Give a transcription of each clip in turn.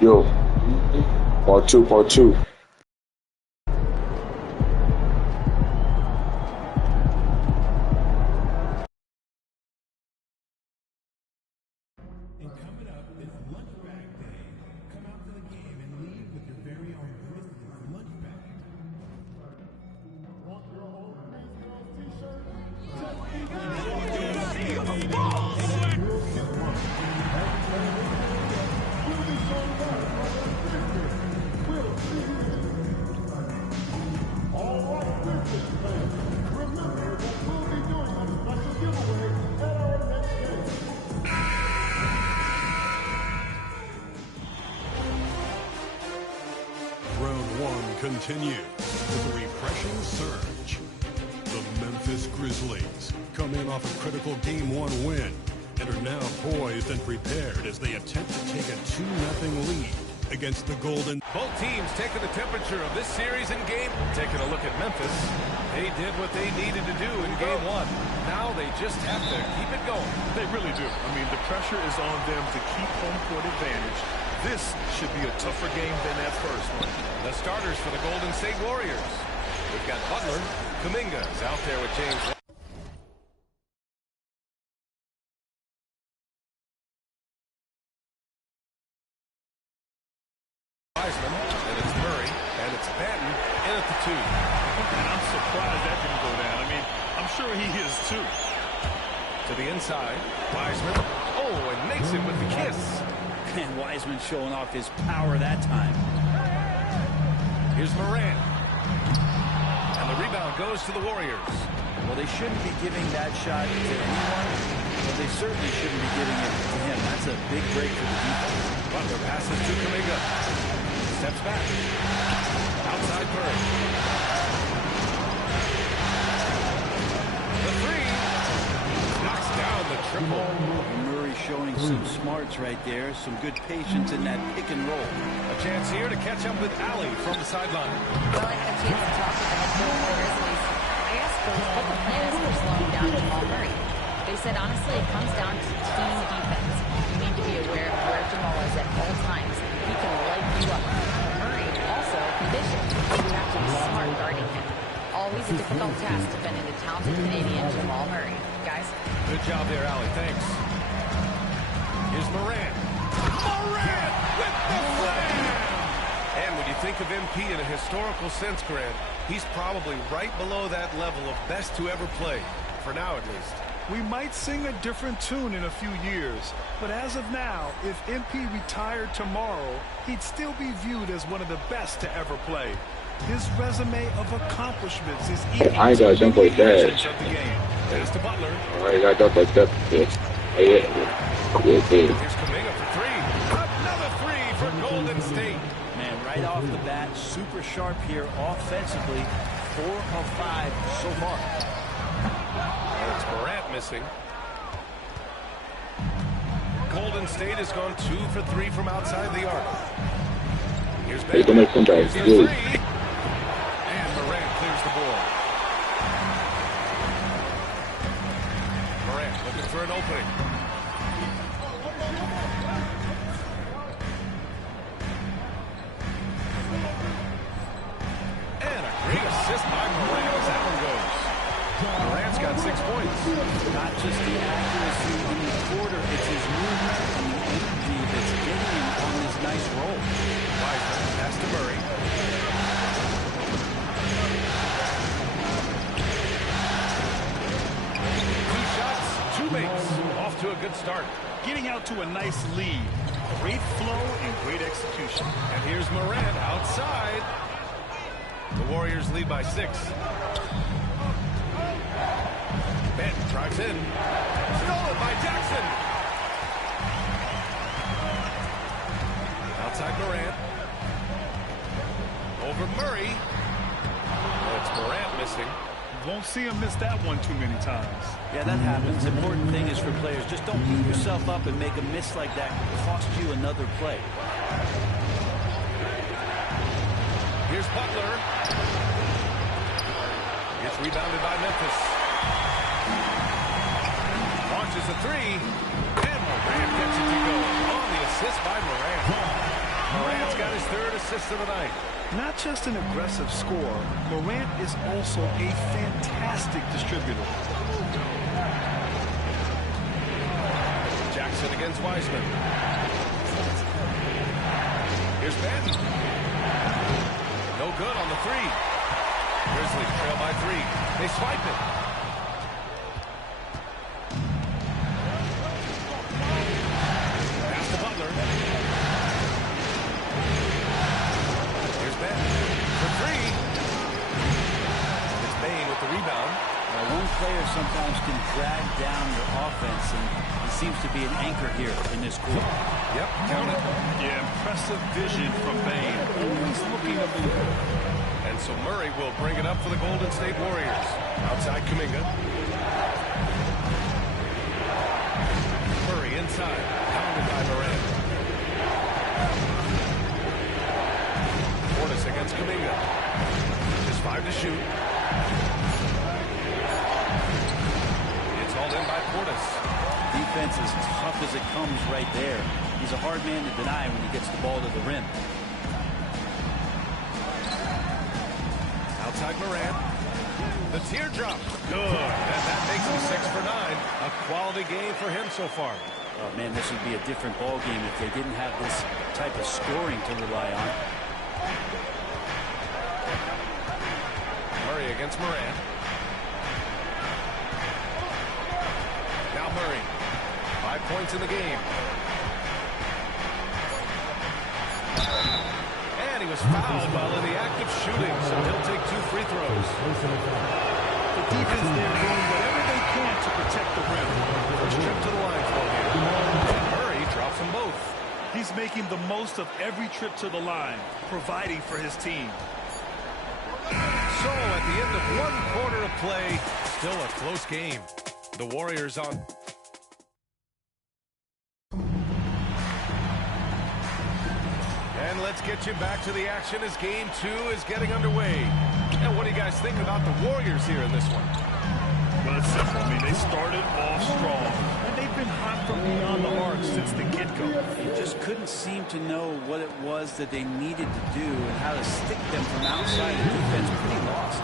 Yo, part two, part two. And coming up is lunch bag day. Come out to the game and leave with your very own Christmas lunch bag. Want your own Beast Girls t-shirt? Just be good. We'll get one. We'll be sold out on Christmas. We'll see you. All right, Christmas fans. Remember that we'll be doing a special giveaway at our next game. Round one continues with a refreshing surge. The Memphis Grizzlies come in off a critical Game 1 win and are now poised and prepared as they attempt to take a 2-0 lead against the Golden. Both teams taking the temperature of this series in game. Taking a look at Memphis. They did what they needed to do in Game 1. Now they just have to keep it going. They really do. I mean, the pressure is on them to keep home court advantage. This should be a tougher game than that first one. The starters for the Golden State Warriors. We've got Butler. Kuminga is out there with James. Wiseman, and it's Murray, and it's Banton in at the 2. And I'm surprised that didn't go down. I mean, I'm sure he is too. To the inside, Wiseman. Oh, and makes it with the kiss. And Wiseman showing off his power that time. Here's Morant. And the rebound goes to the Warriors. Well, they shouldn't be giving that shot to anyone, but they certainly shouldn't be giving it to him. That's a big break for the defense. Butler passes to Kuminga. Steps back. Outside Murray. The 3. Knocks down the triple. Murray showing some smarts right there. Some good patience in that pick and roll. A chance here to catch up with Allie from the sideline. Well, I had a chance to talk with the head coach of the Grizzlies. I asked coach what the plan is for slowing down Jamal Murray. They said, honestly, it comes down to team defense. You need to be aware of where Jamal is at all times. He can light you up. Murray, also, condition. You have to be smart guarding him. Always a difficult task defending the talented Canadian Jamal Murray. Guys? Good job there, Allie. Thanks. Here's Morant. Morant with the slam! And when you think of MP in a historical sense, Grant, he's probably right below that level of best to ever play. For now, at least. We might sing a different tune in a few years, but as of now, if MP retired tomorrow, he'd still be viewed as one of the best to ever play. His resume of accomplishments is equal I ain't gotta jump like that. Here's to Butler. I ain't gotta jump like that. Yeah. Here's Kuminga for 3. Another 3 for Golden State. Man, right off the bat, super sharp here offensively. 4 of 5 so far. And it's Morant missing. Golden State has gone 2 for 3 from outside the arc. Here's Banton. Here's the 3. And Morant clears the board. Morant looking for an opening. And a great assist by Morant as that one goes. Morant's got 6 points. Not just the accuracy in the quarter, it's his movement and the energy that's getting him on this nice roll. Wiseman pass to Murray. 2 shots, 2 makes. Off to a good start. getting out to a nice lead. Great flow and great execution. And here's Morant outside. The Warriors lead by 6. Banton drives in. Stolen by Jackson. Outside Morant. Over Murray. It's Morant missing. Won't see him miss that one too many times. Yeah, that happens. Important thing is for players, just don't beat yourself up and make a miss like that. Cost you another play. Here's Butler. Gets rebounded by Memphis. Launches a 3. assist by Morant. Morant's got his third assist of the night. Not just an aggressive scorer, Morant is also a fantastic distributor. Jackson against Wiseman. Here's Benton. No good on the three. Grizzlies trail by 3. They swipe it. Pass to Butler. Here's Benton for 3. It's Bane with the rebound. Now, one player sometimes can drag down your offense, and he seems to be an anchor here in this quarter. Yep, count it. Yeah, impressive vision from Bane. Always looking to move. And so Murray will bring it up for the Golden State Warriors. Outside Kuminga. Murray inside. Pounded by Morant. Portis against Kuminga. Just 5 to shoot. It's hauled in by Portis. Defense is tough as it comes right there. He's a hard man to deny when he gets the ball to the rim. Outside Morant. The teardrop. Good. And that makes him 6 for 9. A quality game for him so far. Oh, man, this would be a different ball game if they didn't have this type of scoring to rely on. Murray against Morant. Now Murray. 5 points in the game. And he was fouled while in the act of shooting, so he'll take 2 free throws. The defense there doing whatever they can to protect the rim. First trip to the line for him. And Murray drops them both. He's making the most of every trip to the line, providing for his team. So at the end of 1 quarter of play, still a close game. The Warriors on. And let's get you back to the action as game 2 is getting underway. And what do you guys think about the Warriors here in this one? Well, it's simple. I mean, they started off strong, and they've been hot from beyond the arc since the get-go. They just couldn't seem to know what it was that they needed to do and how to stick them from outside the defense. Pretty lost.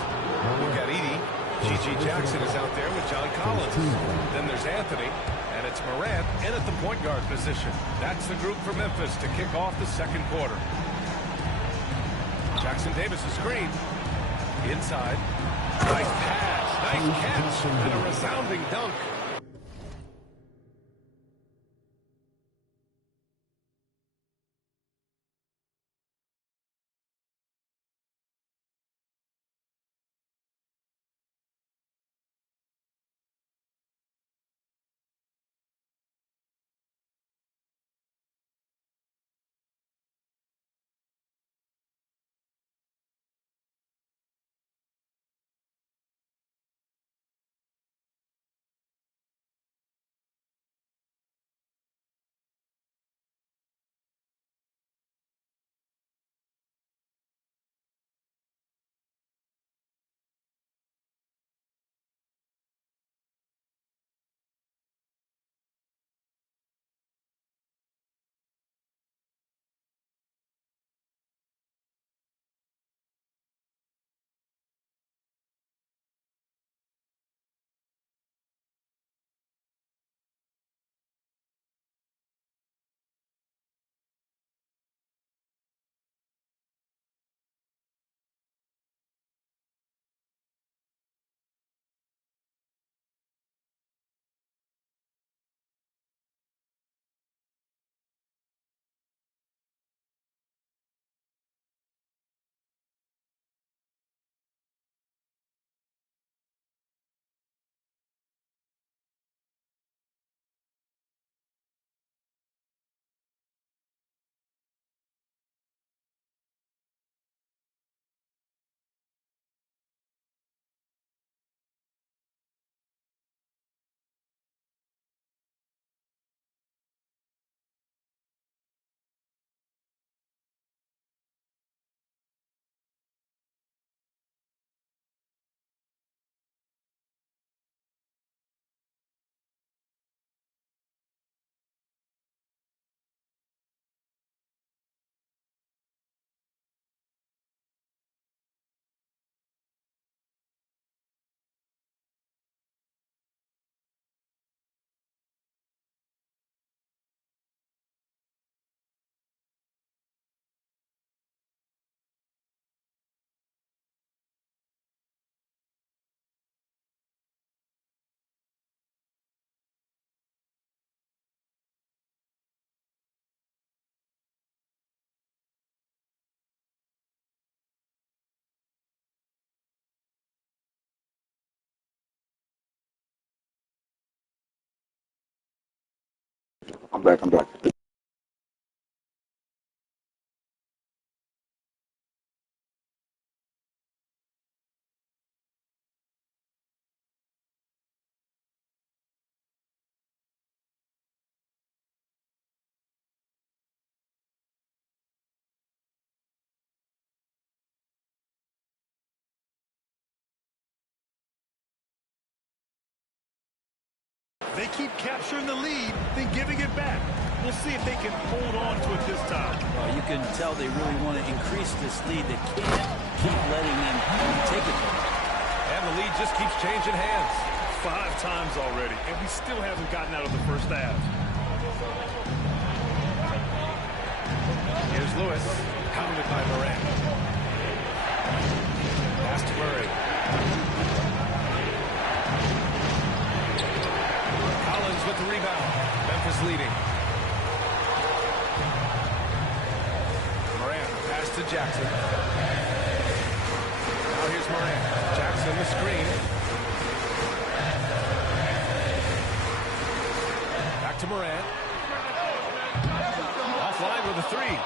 Look at Edie. G.G. Jackson is out there with John Collins. Then there's Anthony, and it's Morant in at the point guard position. That's the group for Memphis to kick off the second quarter. Jackson Davis' screen. Inside. Nice pass. Nice catch. And a resounding dunk. I'm back. I'm back. They keep capturing the lead, then giving it back. We'll see if they can hold on to it this time. Well, you can tell they really want to increase this lead. They can't keep letting them take it from them. And the lead just keeps changing hands. 5 times already, and we still haven't gotten out of the first half. Here's Lewis, pounded by Morant. Pass to Murray. Collins with the rebound. Memphis leading. Morant, pass to Jackson. Now here's Morant. Jackson the screen. Back to Morant. Offline with a 3.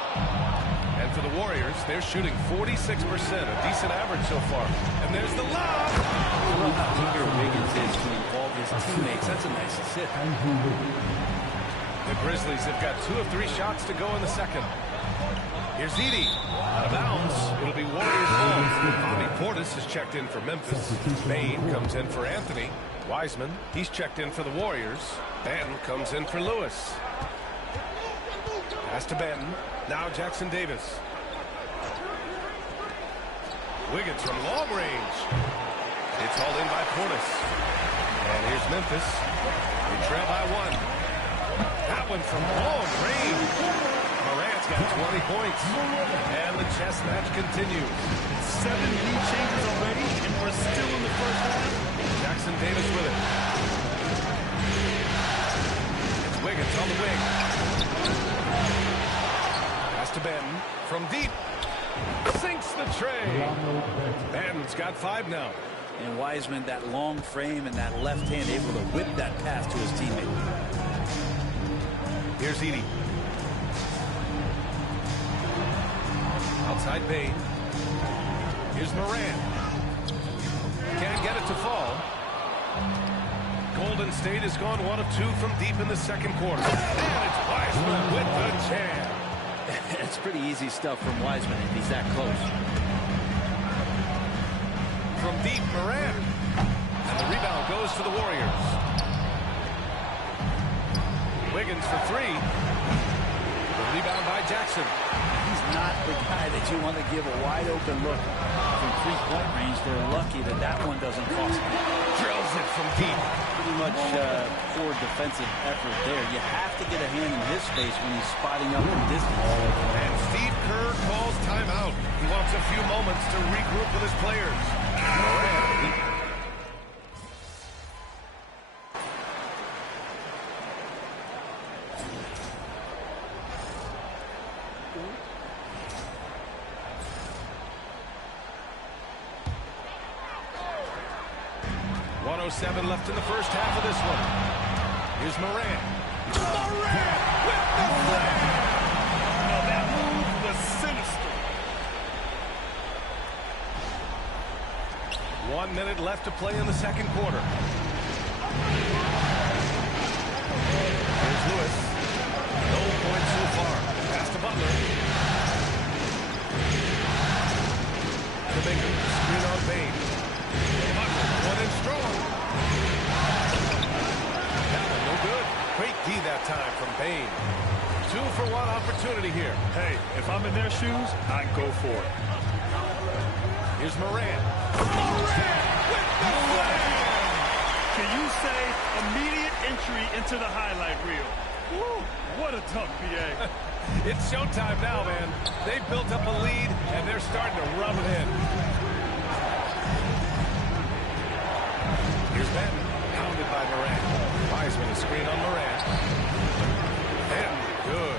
And for the Warriors, they're shooting 46%, a decent average so far. And there's the lob. How eager Wiggins is to involve his teammates. That's a nice assist. The Grizzlies have got 2 of 3 shots to go in the second. Here's Edey. Out of bounds. It'll be Warriors ball. Bobby Portis has checked in for Memphis. Bain comes in for Anthony. Wiseman, he's checked in for the Warriors. Ben comes in for Lewis. Pass to Benton. Now Jackson Davis. Wiggins from long range. It's hauled in by Portis. And here's Memphis. They trail by 1. That one from long range. Morant's got 20 points. And the chess match continues. 7 lead changes already, and we're still in the first half. Jackson Davis with it. It's Wiggins on the wing. Pass to Benton from deep. Sinks the tray. Benton's got 5 now. And Wiseman, that long frame and that left hand, able to whip that pass to his teammate. Here's Edey. Outside Bain. Here's Morant. Can't get it to fall. Golden State has gone 1 of 2 from deep in the second quarter. And it's Wiseman with the jam. It's pretty easy stuff from Wiseman if he's that close. From deep, Morant. And the rebound goes to the Warriors. Wiggins for 3. The rebound by Jackson. He's not the guy that you want to give a wide open look from 3-point range. They're lucky that that one doesn't cost them. Drills it from deep. Pretty much poor defensive effort there. You have to get a hand in his space when he's spotting up in distance. And Steve Kerr calls timeout. He wants a few moments to regroup with his players. Morant. 107 left in the first half of this one. Here's Morant. Morant with the slam. Now that move was sinister. 1 minute left to play in the second quarter. Here's Lewis. No points so far. Pass to Butler. Kuminga. Screen on Bain. Butler. 1 in strong. That one no good. Great D that time from Bain. 2-for-1 opportunity here. Hey, if I'm in their shoes, I'd go for it. Here's Morant. Morant with the slam. Can you say immediate entry into the highlight reel? Woo, what a dunk, BA. It's showtime now, man. They've built up a lead, and they're starting to rub it in. Here's Benton, pounded by Morant. Wiseman, a screen on Morant. Benton, good.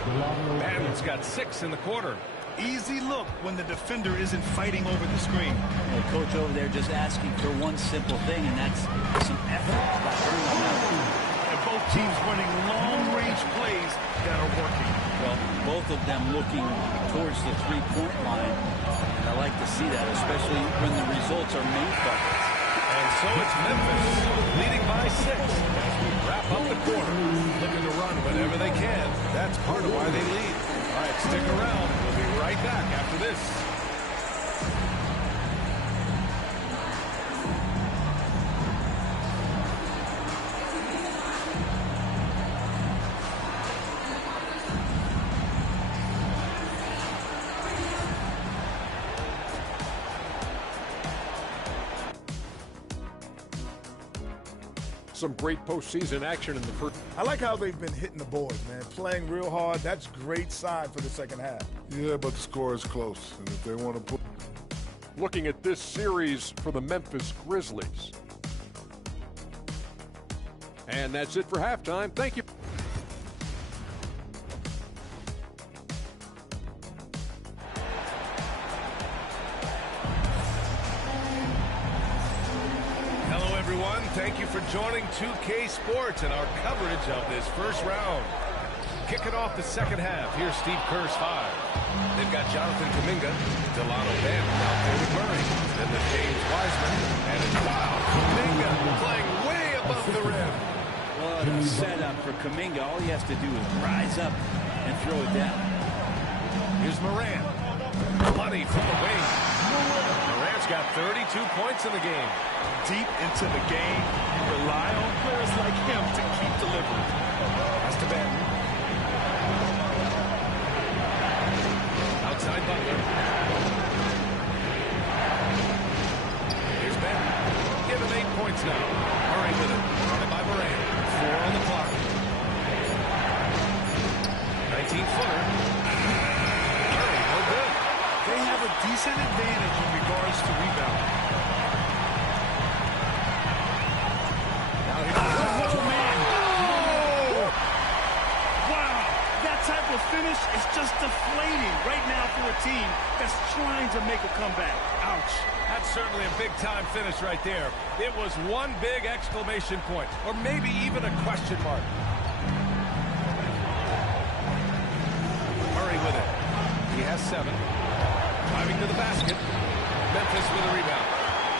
Benton's got 6 in the quarter. Easy look when the defender isn't fighting over the screen. The coach over there just asking for one simple thing, and that's some effort. And both teams running long-range plays both of them looking towards the three-point line. And I like to see that, especially when the results are made buckets. And so it's Memphis leading by 6 as we wrap up the quarter. Looking to run whenever they can. That's part of why they lead. All right, stick around. We'll be right back after this. Some great postseason action in the first. I like how they've been hitting the boards, man. Playing real hard. That's great sign for the second half. Yeah, but the score is close. And if they want to put... Looking at this series for the Memphis Grizzlies. And that's it for halftime. Thank you. Hello, everyone. Thank you for joining 2K Sports and our coverage of this first round. Kicking off the second half, here's Steve Kerr's 5. They've got Jonathan Kuminga, Delano Banton out there with Murray. Then there's James Wiseman, and it's foul. Kuminga playing way above the rim. What a setup for Kuminga. All he has to do is rise up and throw it down. Here's Moran. Money from the wing. Moran's got 32 points in the game. Deep into the game, rely on players like him to keep delivering. That's to Banton. Outside Butler. Here's Banton. Give him 8 points now. Murray with it. Running by Moran. 4 on the clock. 19-footer. Murray, no good. They have a decent advantage in regards to rebounding. Now here's Oh, man. Oh! Wow. That type of finish is just deflating right now for a team that's trying to make a comeback. Ouch. That's certainly a big-time finish right there. It was one big exclamation point, or maybe even a question mark. Murray with it. He has 7. Driving to the basket. Memphis with a rebound.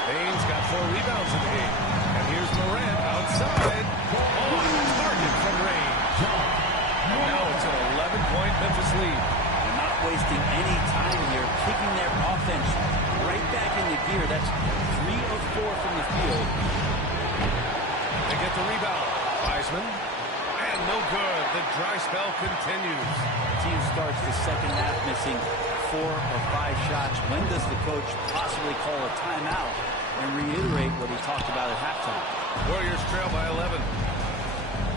Baines got 4 rebounds in the game. And here's Morant outside. On target from range. And now it's an 11-point Memphis lead. They're not wasting any time here, kicking their offense right back into gear. That's 3 of 4 from the field. They get the rebound. Wiseman. And no good. The dry spell continues. The team starts the second half missing 4 or 5 shots. When does the coach possibly call a timeout and reiterate what he talked about at halftime? Warriors trail by 11.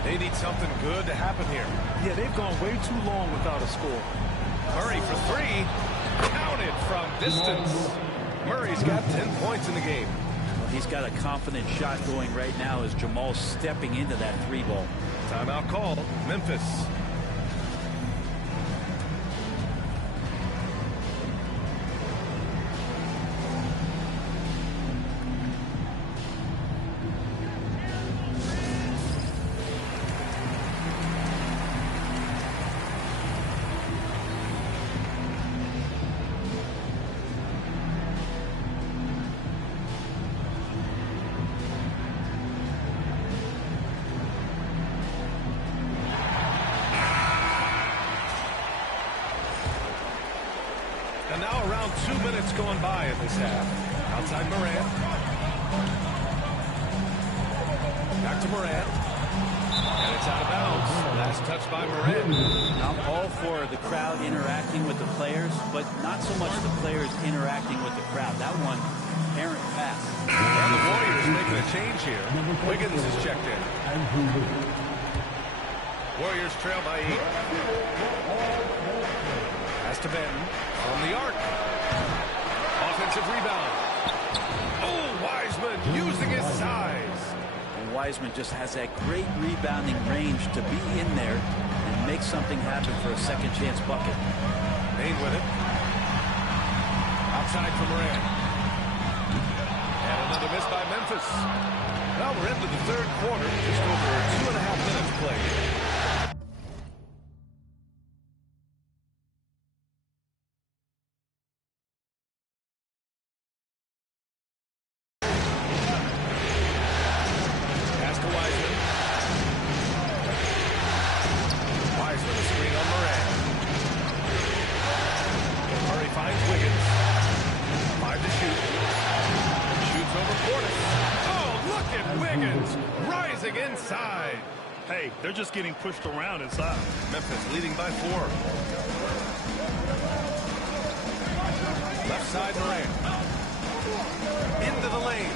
They need something good to happen here. Yeah, they've gone way too long without a score. Murray for 3. Counted from distance. Murray's got 10 points in the game. He's got a confident shot going right now as Jamal's stepping into that 3-ball. Timeout called. Memphis. And now around 2 minutes going by in this half. Outside Moran. Back to Moran. And it's out of bounds. Last touch by Moran. I'm all for the crowd interacting with the players, but not so much the players interacting with the crowd. That one, errant pass. And the Warriors making a change here. Wiggins is checked in. Warriors trail by 8. Pass to Banton. From the arc. Offensive rebound. Oh, Wiseman using his size. And Wiseman just has that great rebounding range to be in there and make something happen for a second chance bucket. Bain with it. Outside for Moran. And another miss by Memphis. Now we're into the third quarter. Just over 2.5 minutes played. Hey, they're just getting pushed around inside. Memphis leading by 4. Left side, Morant. Into the lane.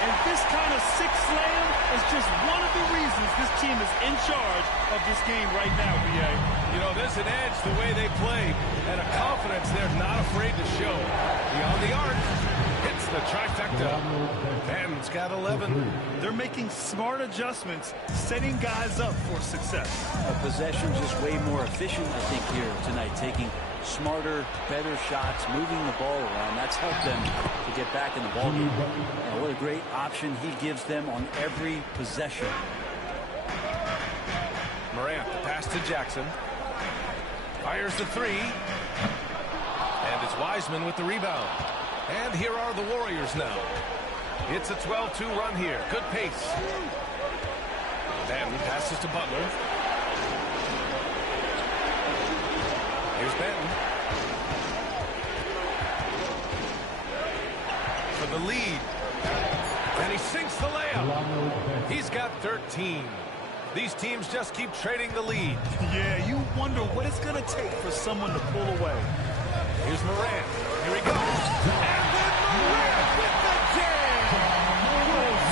And this kind of six slam is just one of the reasons this team is in charge of this game right now, B.A. You know, there's an edge the way they play, and a confidence they're not afraid to show. Beyond the arc, hits the trifecta. Ben's got 11. They're making smart adjustments, setting guys up for success. A possession just way more efficient, I think, here tonight, taking smarter, better shots, moving the ball around. That's helped them to get back in the ballgame. And what a great option he gives them on every possession. Morant, the pass to Jackson. Fires the 3. And it's Wiseman with the rebound. And here are the Warriors now. It's a 12-2 run here. Good pace. Benton passes to Butler. Here's Benton. For the lead. And he sinks the layup. He's got 13. These teams just keep trading the lead. Yeah, you wonder what it's going to take for someone to pull away. Here's Morant. Here he goes. And then Morant with the jam.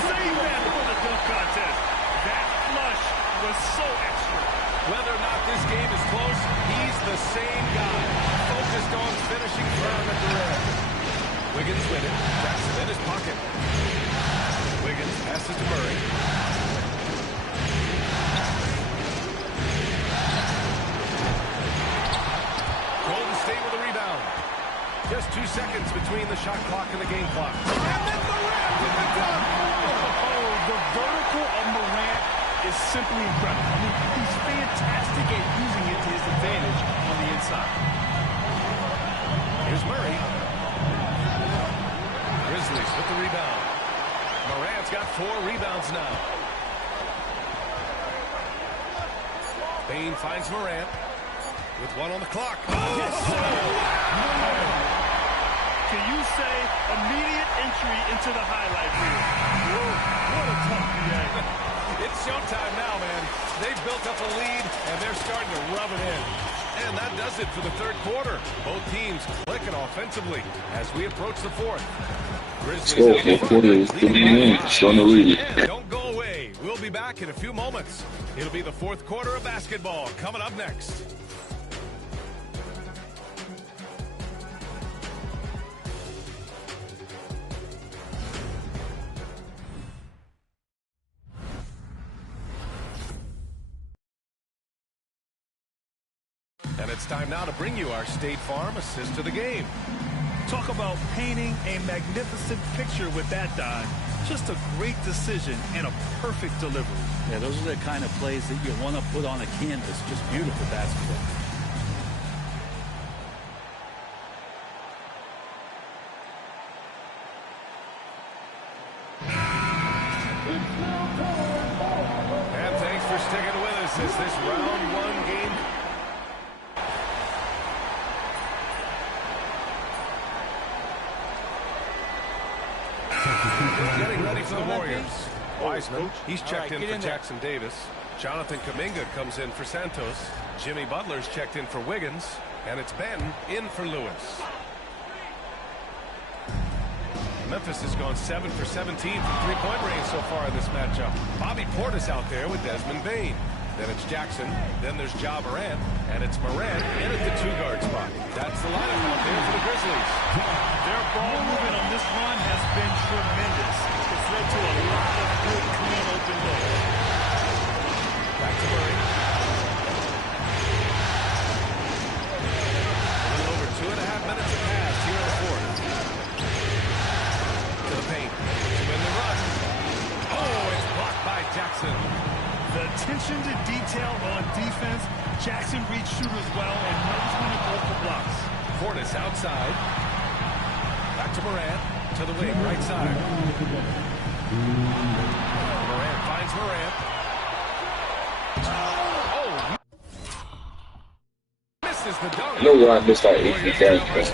Save that for the dunk contest. That flush was so extra. Whether or not this game is close, he's the same guy. Focused on finishing firm at the rim. Wiggins with it. Jackson in his pocket. Wiggins passes to Murray. Golden State with a rebound. Just 2 seconds between the shot clock and the game clock. And then Morant with the dunk. Oh, the vertical of Morant is simply incredible. I mean, he's fantastic at using it to his advantage on the inside. Here's Murray. Grizzlies with the rebound. Morant's got 4 rebounds now. Bain finds Morant with 1 on the clock. Yes, Can you say immediate entry into the highlight reel? Woo, what a tough PA. It's showtime now, man. They've built up a lead, and they're starting to rub it in. And that does it for the third quarter. Both teams clicking offensively as we approach the fourth. Let's go. Fourth quarter is 3 minutes on the lead. And don't go away. We'll be back in a few moments. It'll be the fourth quarter of basketball coming up next. And it's time now to bring you our State Farm assist to the game. Talk about painting a magnificent picture with that dive. Just a great decision and a perfect delivery. Yeah, those are the kind of plays that you want to put on a canvas. Just beautiful basketball. And thanks for sticking with us as this round 1 game. Getting ready for the Warriors. Wiseman, he's checked in for Jackson Davis. Jonathan Kuminga comes in for Santos. Jimmy Butler's checked in for Wiggins. And it's Ben in for Lewis. Memphis has gone 7 for 17 from three-point range so far in this matchup. Bobby Portis out there with Desmond Bain. Then it's Jackson. Then there's Ja Morant. And it's Morant in at the 2-guard spot. That's the lineup out there for the Grizzlies. Their ball movement on this run has been tremendous. It's led to a lot of good, clean, open looks. Back to Murray. A little over 2.5 minutes have passed here in the fourth. To the paint. To win the run. Oh, it's blocked by Jackson. The attention to detail on defense. Jackson reads shooters well and knows when to go for blocks. Portis outside. Back to Morant. To the wing, right side. Morant finds Morant. Oh! Misses the dunk. You know why I missed like 8 carries?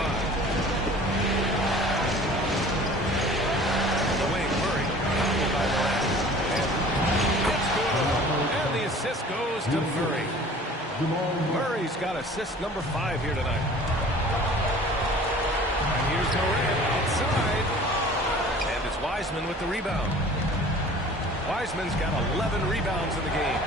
The to Murray. Murray's got assist number 5 here tonight. And here's Morant outside. And it's Wiseman with the rebound. Wiseman's got 11 rebounds in the game.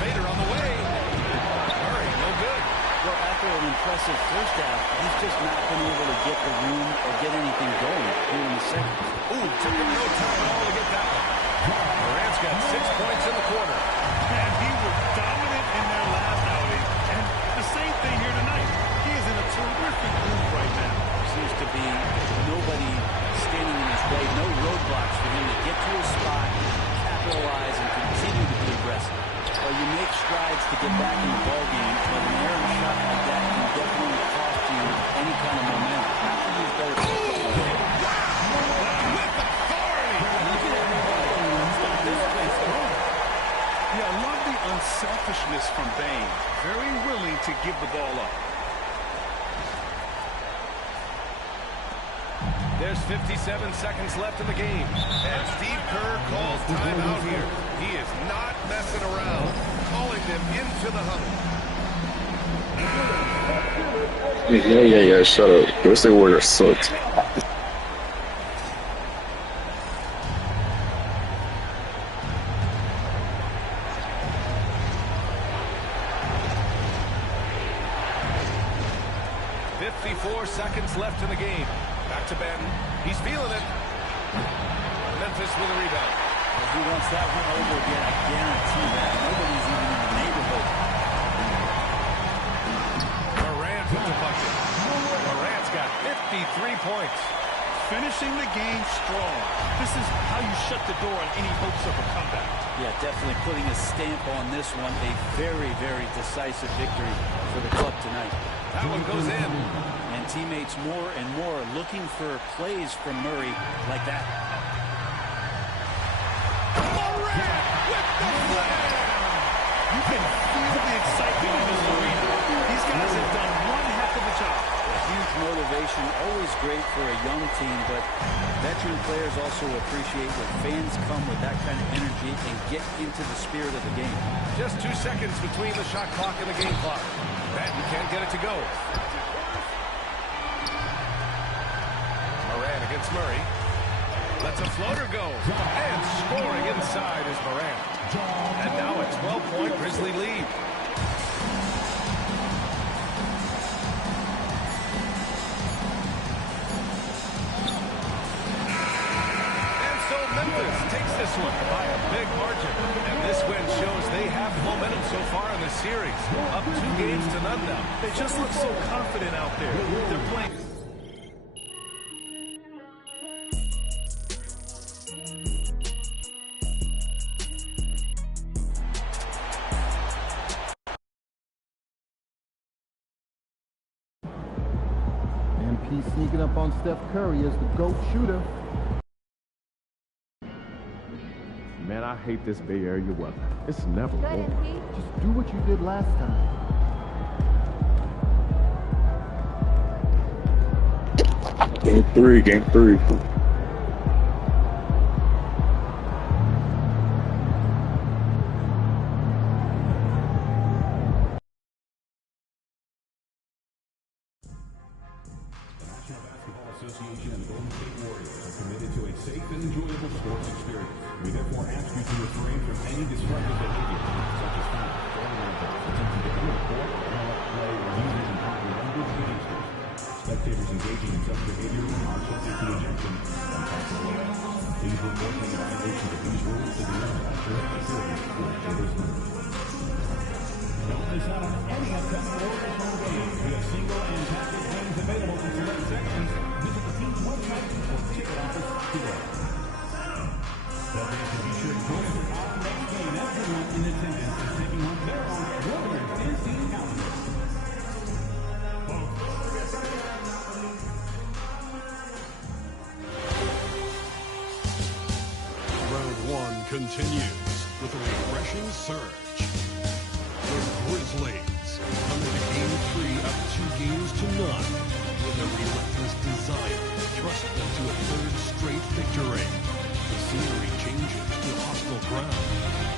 Fader on the way. Murray, no good. Well, after an impressive first half, he's just not been able to get the room or get anything going here in the second. Ooh, took him no time at all to get that one. Morant's got 6 points in the quarter. And he was dominant in their last outing. And the same thing here tonight. He is in a terrific mood right now. Seems to be nobody standing in his way, no roadblocks for him to get to his spot, capitalize, and continue to be aggressive. Well, you make strides to get back in the ballgame, but an errant shot like that can definitely cost you any kind of momentum. Have to use better. Yeah, I love the unselfishness from Bane. Very willing to give the ball up. There's 57 seconds left in the game. And Steve Kerr calls timeout here. He is not messing around. Calling them into the huddle. Yeah, shut up. Golden State Warriors sucked. Seconds left in the game. Back to Ben. He's feeling it. Memphis with a rebound. If he wants that one over again, I guarantee that nobody's even in the neighborhood. Morant with the bucket. Morant's got 53 points. Finishing the game strong. This is how you shut the door on any hopes of a comeback. Yeah, definitely putting a stamp on this one. A very, very decisive victory for the club tonight. That one goes in. And teammates more and more are looking for plays from Murray like that. Morant with the slam! You can feel the excitement in this arena. These guys have done one heck of a job. Huge motivation, always great for a young team, but veteran players also appreciate when fans come with that kind of energy and get into the spirit of the game. Just 2 seconds between the shot clock and the game clock. Batten can't get it to go. Morant against Murray. Lets a floater go. And scoring inside is Morant. And now a 12-point Grizzly lead. And so Memphis takes this one by a big margin. And this win shows they have momentum so far in the series. Up 2 games to none now. They just look so confident out there. They're playing. MP sneaking up on Steph Curry as the GOAT shooter. Man, I hate this Bay Area weather. It's never warm. Just do what you did last time. Game three. Association and the Golden State Warriors are committed to a safe and enjoyable sports experience. We therefore ask you to refrain from any disruptive behavior, such as fouls, throwing elbows, attempting to enter the court, interrupt play, or using improper language against us. Spectators engaging in such behavior are subject to ejection and possible arrest. Please report any violations of these rules to the impact facility for further scrutiny. Don't miss out on any upcoming Warriors home games. We have single and package games available in select sections. Visit the team's website or ticket office today. That is to be sure to join us our next game. Everyone in attendance is taking home their own Warriors dancing calendar. Round 1 continues with a refreshing surge. The Grizzlies come into Game 3 up 2 games to none with a relentless desire to thrust them to a 3rd straight victory. The scenery changes to hostile ground.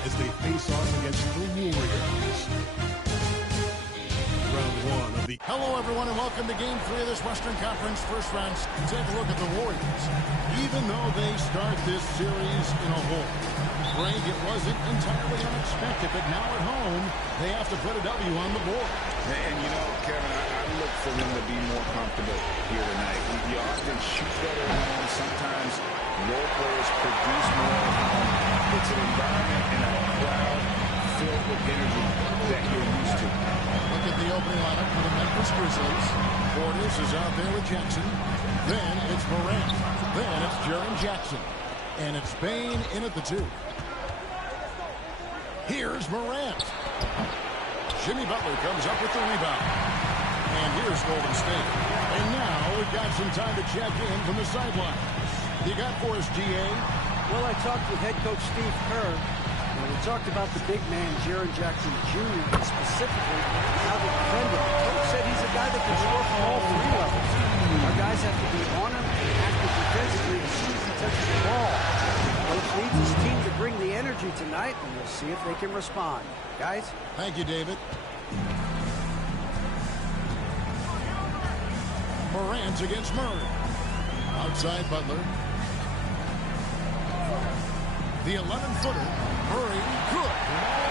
as they face off against the Warriors. Round one of the... Hello, everyone, and welcome to Game 3 of this Western Conference first round. Take a look at the Warriors. Even though they start this series in a hole, Greg, it wasn't entirely unexpected, but now at home, they have to put a W on the board. And you know, Kevin, I look for them to be more comfortable here tonight. You often shoot better at home. Sometimes role players produce more at home. It's an environment and a crowd filled with energy that you're used to. Look at the opening lineup for the Memphis Grizzlies. Portis is out there with Jackson. Then it's Morant. Then it's Jaren Jackson. And it's Bane in at the 2. Here's Morant. Jimmy Butler comes up with the rebound. And here's Golden State. And now we've got some time to check in from the sideline. You got for us, GA? Well, I talked with head coach Steve Kerr. And we talked about the big man, Jaren Jackson Jr., and specifically how to defend him. Coach said he's a guy that can score from all 3 levels. Our guys have to be on him and active defensively as soon as he touches the ball. Coach needs his team to bring the energy tonight, and we'll see if they can respond. Guys? Thank you, David. Morant against Murray. Outside Butler. The 11-footer. Murray, good.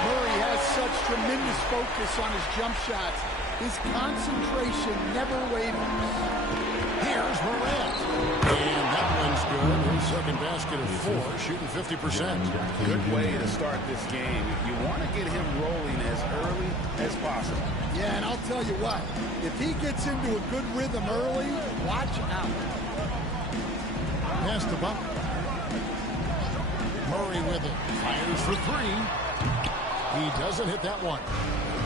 Murray has such tremendous focus on his jump shots. His concentration never wavers. Here's Morant. And that one's good. His second basket of 4, shooting 50%. Good way to start this game. You want to get him rolling as early as possible. Yeah, and I'll tell you what. If he gets into a good rhythm early, watch out. Pass the Butler. Murray with it. Fires for 3. He doesn't hit that one.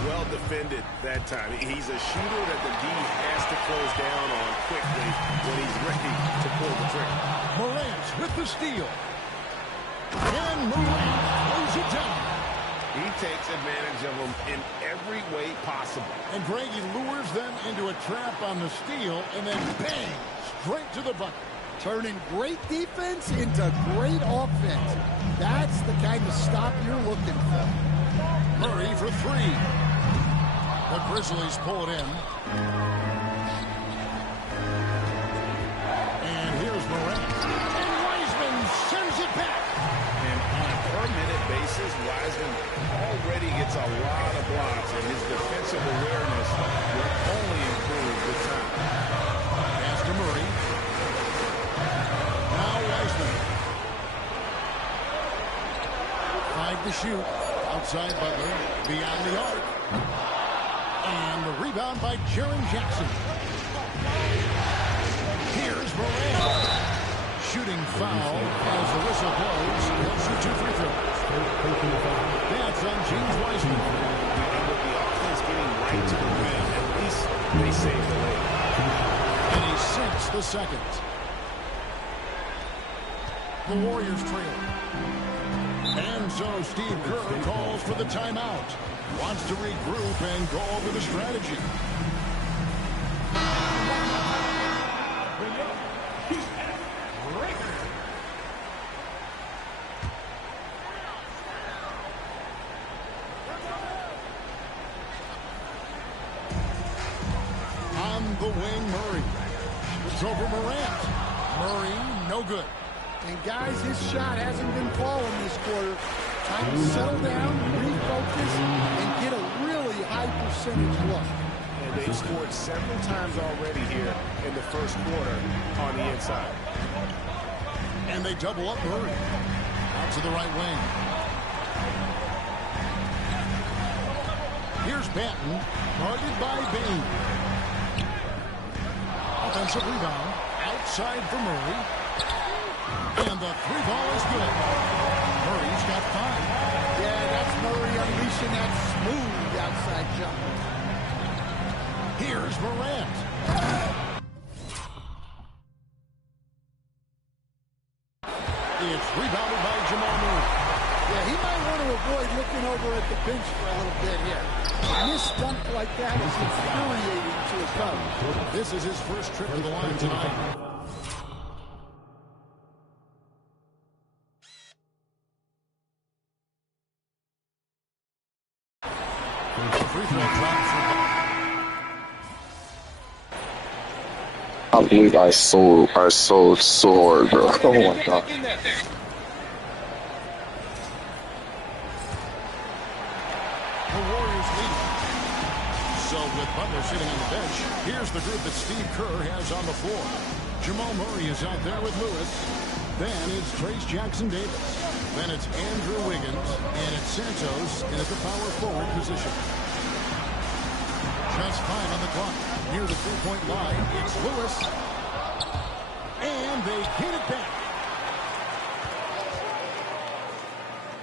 Well defended that time. He's a shooter that the D has to close down on quickly when he's ready to pull the trigger. Morant with the steal. And Morant throws it down. He takes advantage of them in every way possible. And Greg, he lures them into a trap on the steal, and then bang, straight to the bucket. Turning great defense into great offense. That's the kind of stop you're looking for. Murray for 3. The Grizzlies pull it in. And here's Morant. And Wiseman sends it back. And on a per-minute basis, Wiseman already gets a lot of blocks, and his defensive awareness will only improve with time. Pass to Murray. Now Wiseman. 5 to shoot. Outside Butler. Beyond the arc. And the rebound by Jaren Jackson. Here's Morant. Shooting foul as the whistle blows. He'll shoot 2 free throws. That's on James Wiseman. And with the offense getting right to the rim, at least they save the lead. And he sinks the second. The Warriors trail. And so Steve Kerr calls for the timeout. Wants to regroup and go over the strategy. On the wing, Murray. It's over Morant. Murray, no good. And guys, his shot hasn't been falling this quarter. Time to settle down, refocus, and get a really high percentage look. And they've scored several times already here in the first quarter on the inside. And they double up Murray. Out to the right wing. Here's Banton, guarded by Bane. Offensive rebound. Outside for Murray. And the 3-ball is good. Murray's got 5. Yeah, that's Murray unleashing that smooth outside jumper. Here's Morant. It's rebounded by Jamal Murray. Yeah, he might want to avoid looking over at the bench for a little bit here. A missed dunk like that is infuriating to a Cub. This is his first trip to the line tonight. free throw dropped for I believe I sold sword, bro. Oh my god. the Warriors lead. So with Butler sitting on the bench, here's the group that Steve Kerr has on the floor. Jamal Murray is out there with Lewis. Then it's Trace Jackson-Davis. Then it's Andrew Wiggins. And it's Santos in at the power forward position. Just 5 on the clock. Near the three-point line, it's Lewis. And they get it back.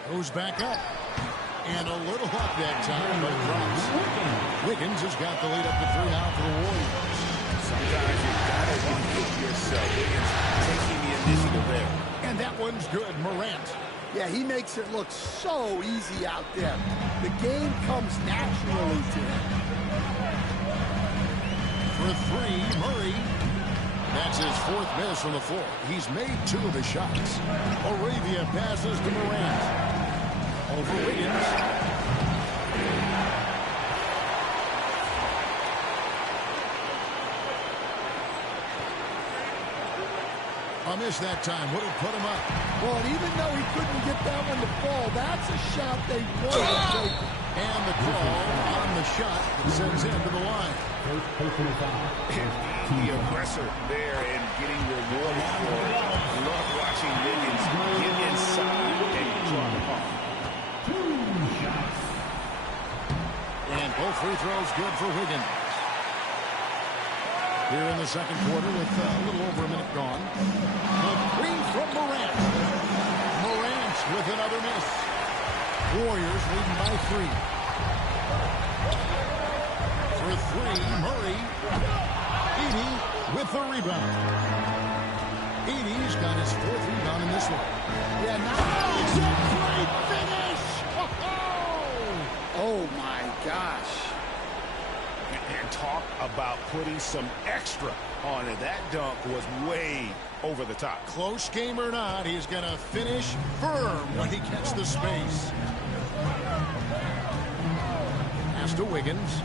Goes back up. And a little up that time, but it drops. Wiggins has got the lead up to 3 now for the Warriors. Sometimes you've got to compete yourself. Wiggins taking the initiative there. And that one's good. Morant. Yeah, he makes it look so easy out there. The game comes naturally to him. For 3, Murray. That's his 4th miss from the floor. He's made 2 of his shots. Arabia passes to Morant. Over Wiggins. A miss that time would have put him up. Well, and even though he couldn't get that one to fall, that's a shot they wanted to take. And the call on the shot that sends him to the line. The aggressor there and getting rewarded for it. Love watching Wiggins get inside and draw the ball. And both free throws good for Wiggins. Here in the second quarter with a little over a minute gone. The 3 from Morant. Morant with another miss. Warriors leading by 3. For 3, Murray. Edey with the rebound. Edey's got his 4th rebound in this one. Yeah, now it's a great finish. Oh my gosh. And talk about putting some extra on it. That dunk was way over the top. Close game or not, he's going to finish firm when he gets the space. Pass to Wiggins.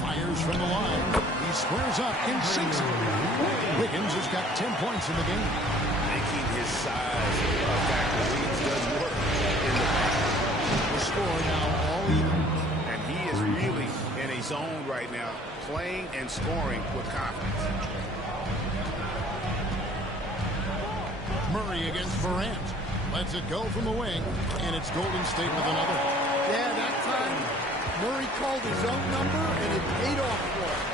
Fires from the line. He squares up and sinks it. Wiggins has got 10 points in the game. Making his size a factor. Wiggins does work in the paint. The score now all even. And he is really in a zone right now, playing and scoring with confidence. Murray against Morant. Lets it go from the wing, and it's Golden State with another. Yeah, that time Murray called his own number, and it paid off for him.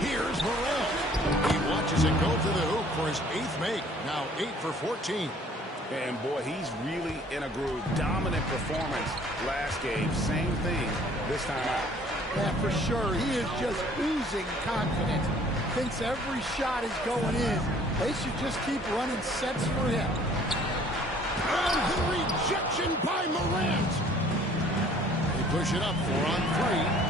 Here's Morant. He watches it go to the hoop for his 8th make. Now 8 for 14. And boy, he's really in a groove. Dominant performance last game. Same thing this time out. Yeah, for sure. He is just oozing confidence. Thinks every shot is going in. They should just keep running sets for him. And the rejection by Morant. They push it up 4 on 3.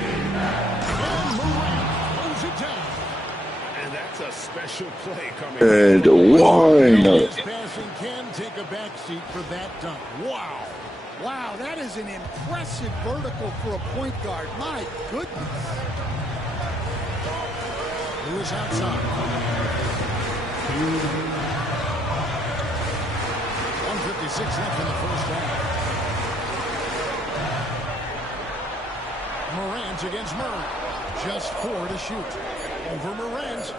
And Morant throws it down. And that's a special play coming. And one. His passing can take a backseat for that dunk. Wow. Wow, that is an impressive vertical for a point guard. My goodness. Lewis outside. 1:56 left in the first half. Morant against Murray. Just 4 to shoot. Over Morant.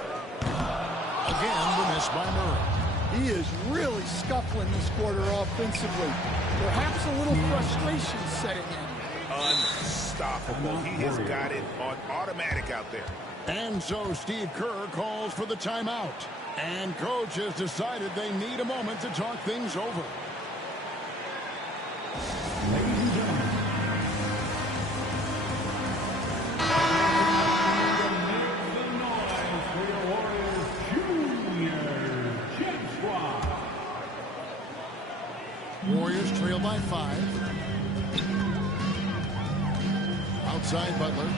Again, the miss by Murray. He is really scuffling this quarter offensively. Perhaps a little frustration setting in. Unstoppable. He has got it on automatic out there. And so Steve Kerr calls for the timeout. And coach has decided they need a moment to talk things over. Warriors trail by 5. Outside Butler.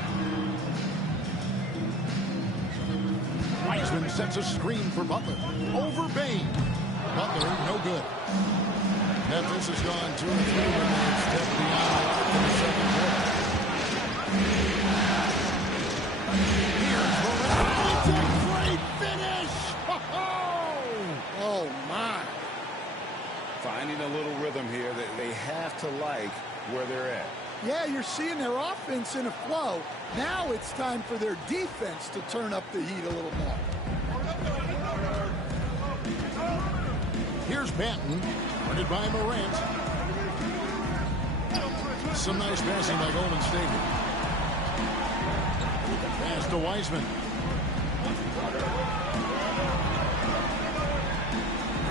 Wiseman sets a screen for Butler. Over Bain. Butler, no good. Memphis has gone 2 and 3 when they've stepped beyond the arc in the second quarter. Here's Morant. It's a great finish! Oh, my. Finding a little rhythm here that they have to like where they're at. Yeah, you're seeing their offense in a flow. Now it's time for their defense to turn up the heat a little more. Here's Banton, guarded by Morant. Some nice passing by Golden State. Pass to Wiseman.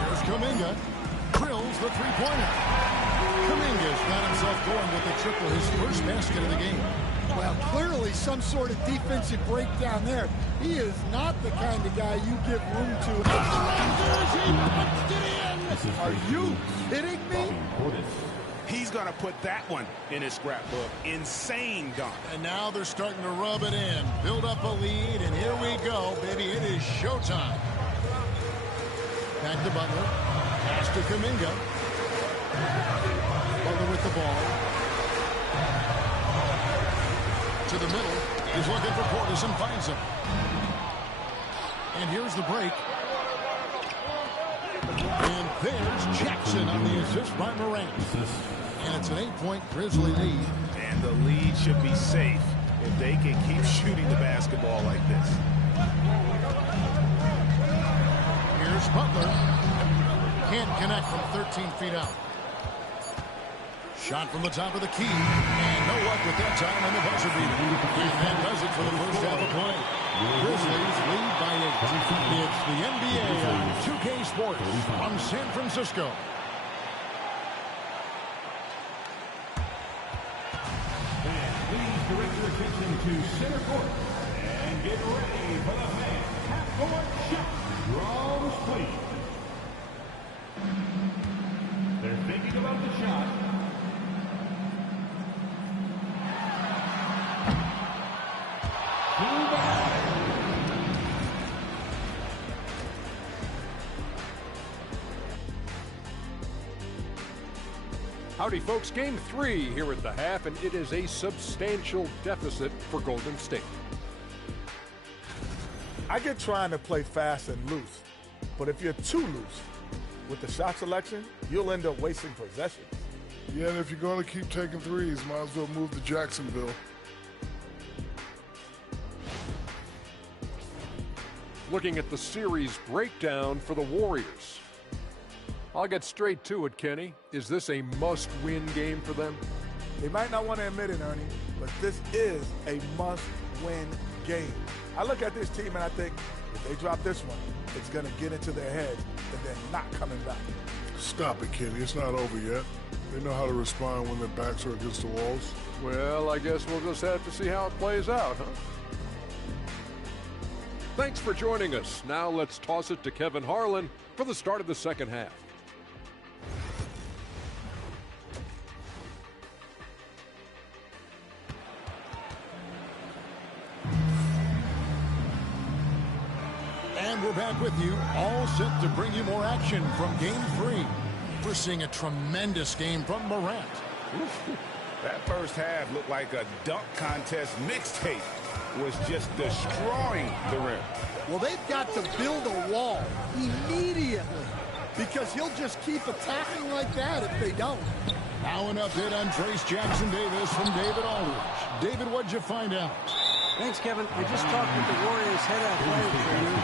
Here's Kuminga. Drills the three-pointer. Kuminga's got himself going with the triple, his first basket of the game. Well, clearly some sort of defensive breakdown there. He is not the kind of guy you give room to. He punched it in! Are you kidding me? He's going to put that one in his scrapbook. Insane dunk. And now they're starting to rub it in. Build up a lead, and here we go, baby. It is showtime. Back to Butler. Pass to Kuminga. Butler with the ball. To the middle. He's looking for Portis and finds him. And here's the break. And there's Jackson on the assist by Morant. And it's an 8-point Grizzly lead. And the lead should be safe if they can keep shooting the basketball like this. Here's Butler. Can't connect from 13 feet out. Shot from the top of the key. And no luck with that time on the buzzer beater. And that does it for the first half of play. Grizzlies lead by 8. It's the NBA on 2K Sports from San Francisco. And please direct your attention to center court. And get ready for the half-court shot. Drums, please. They're thinking about the shot. Howdy, folks. Game 3 here at the half, and it is a substantial deficit for Golden State. I get trying to play fast and loose, but if you're too loose with the shot selection, you'll end up wasting possessions. Yeah, and if you're going to keep taking threes, might as well move to Jacksonville. Looking at the series breakdown for the Warriors. I'll get straight to it, Kenny. Is this a must-win game for them? They might not want to admit it, Ernie, but this is a must-win game. I look at this team and I think, if they drop this one, it's going to get into their heads and then not coming back. Stop it, Kenny. It's not over yet. They know how to respond when their backs are against the walls. Well, I guess we'll just have to see how it plays out, huh? Thanks for joining us. Now let's toss it to Kevin Harlan for the start of the second half. And we're back with you, all set to bring you more action from Game 3. We're seeing a tremendous game from Morant. That first half looked like a dunk contest mixtape. Was just destroying the rim. Well, they've got to build a wall immediately because he'll just keep attacking like that if they don't. Now an update on Trace Jackson-Davis from David Aldridge. David, what'd you find out? Thanks, Kevin. I just talked with the Warriors head athletic trainer,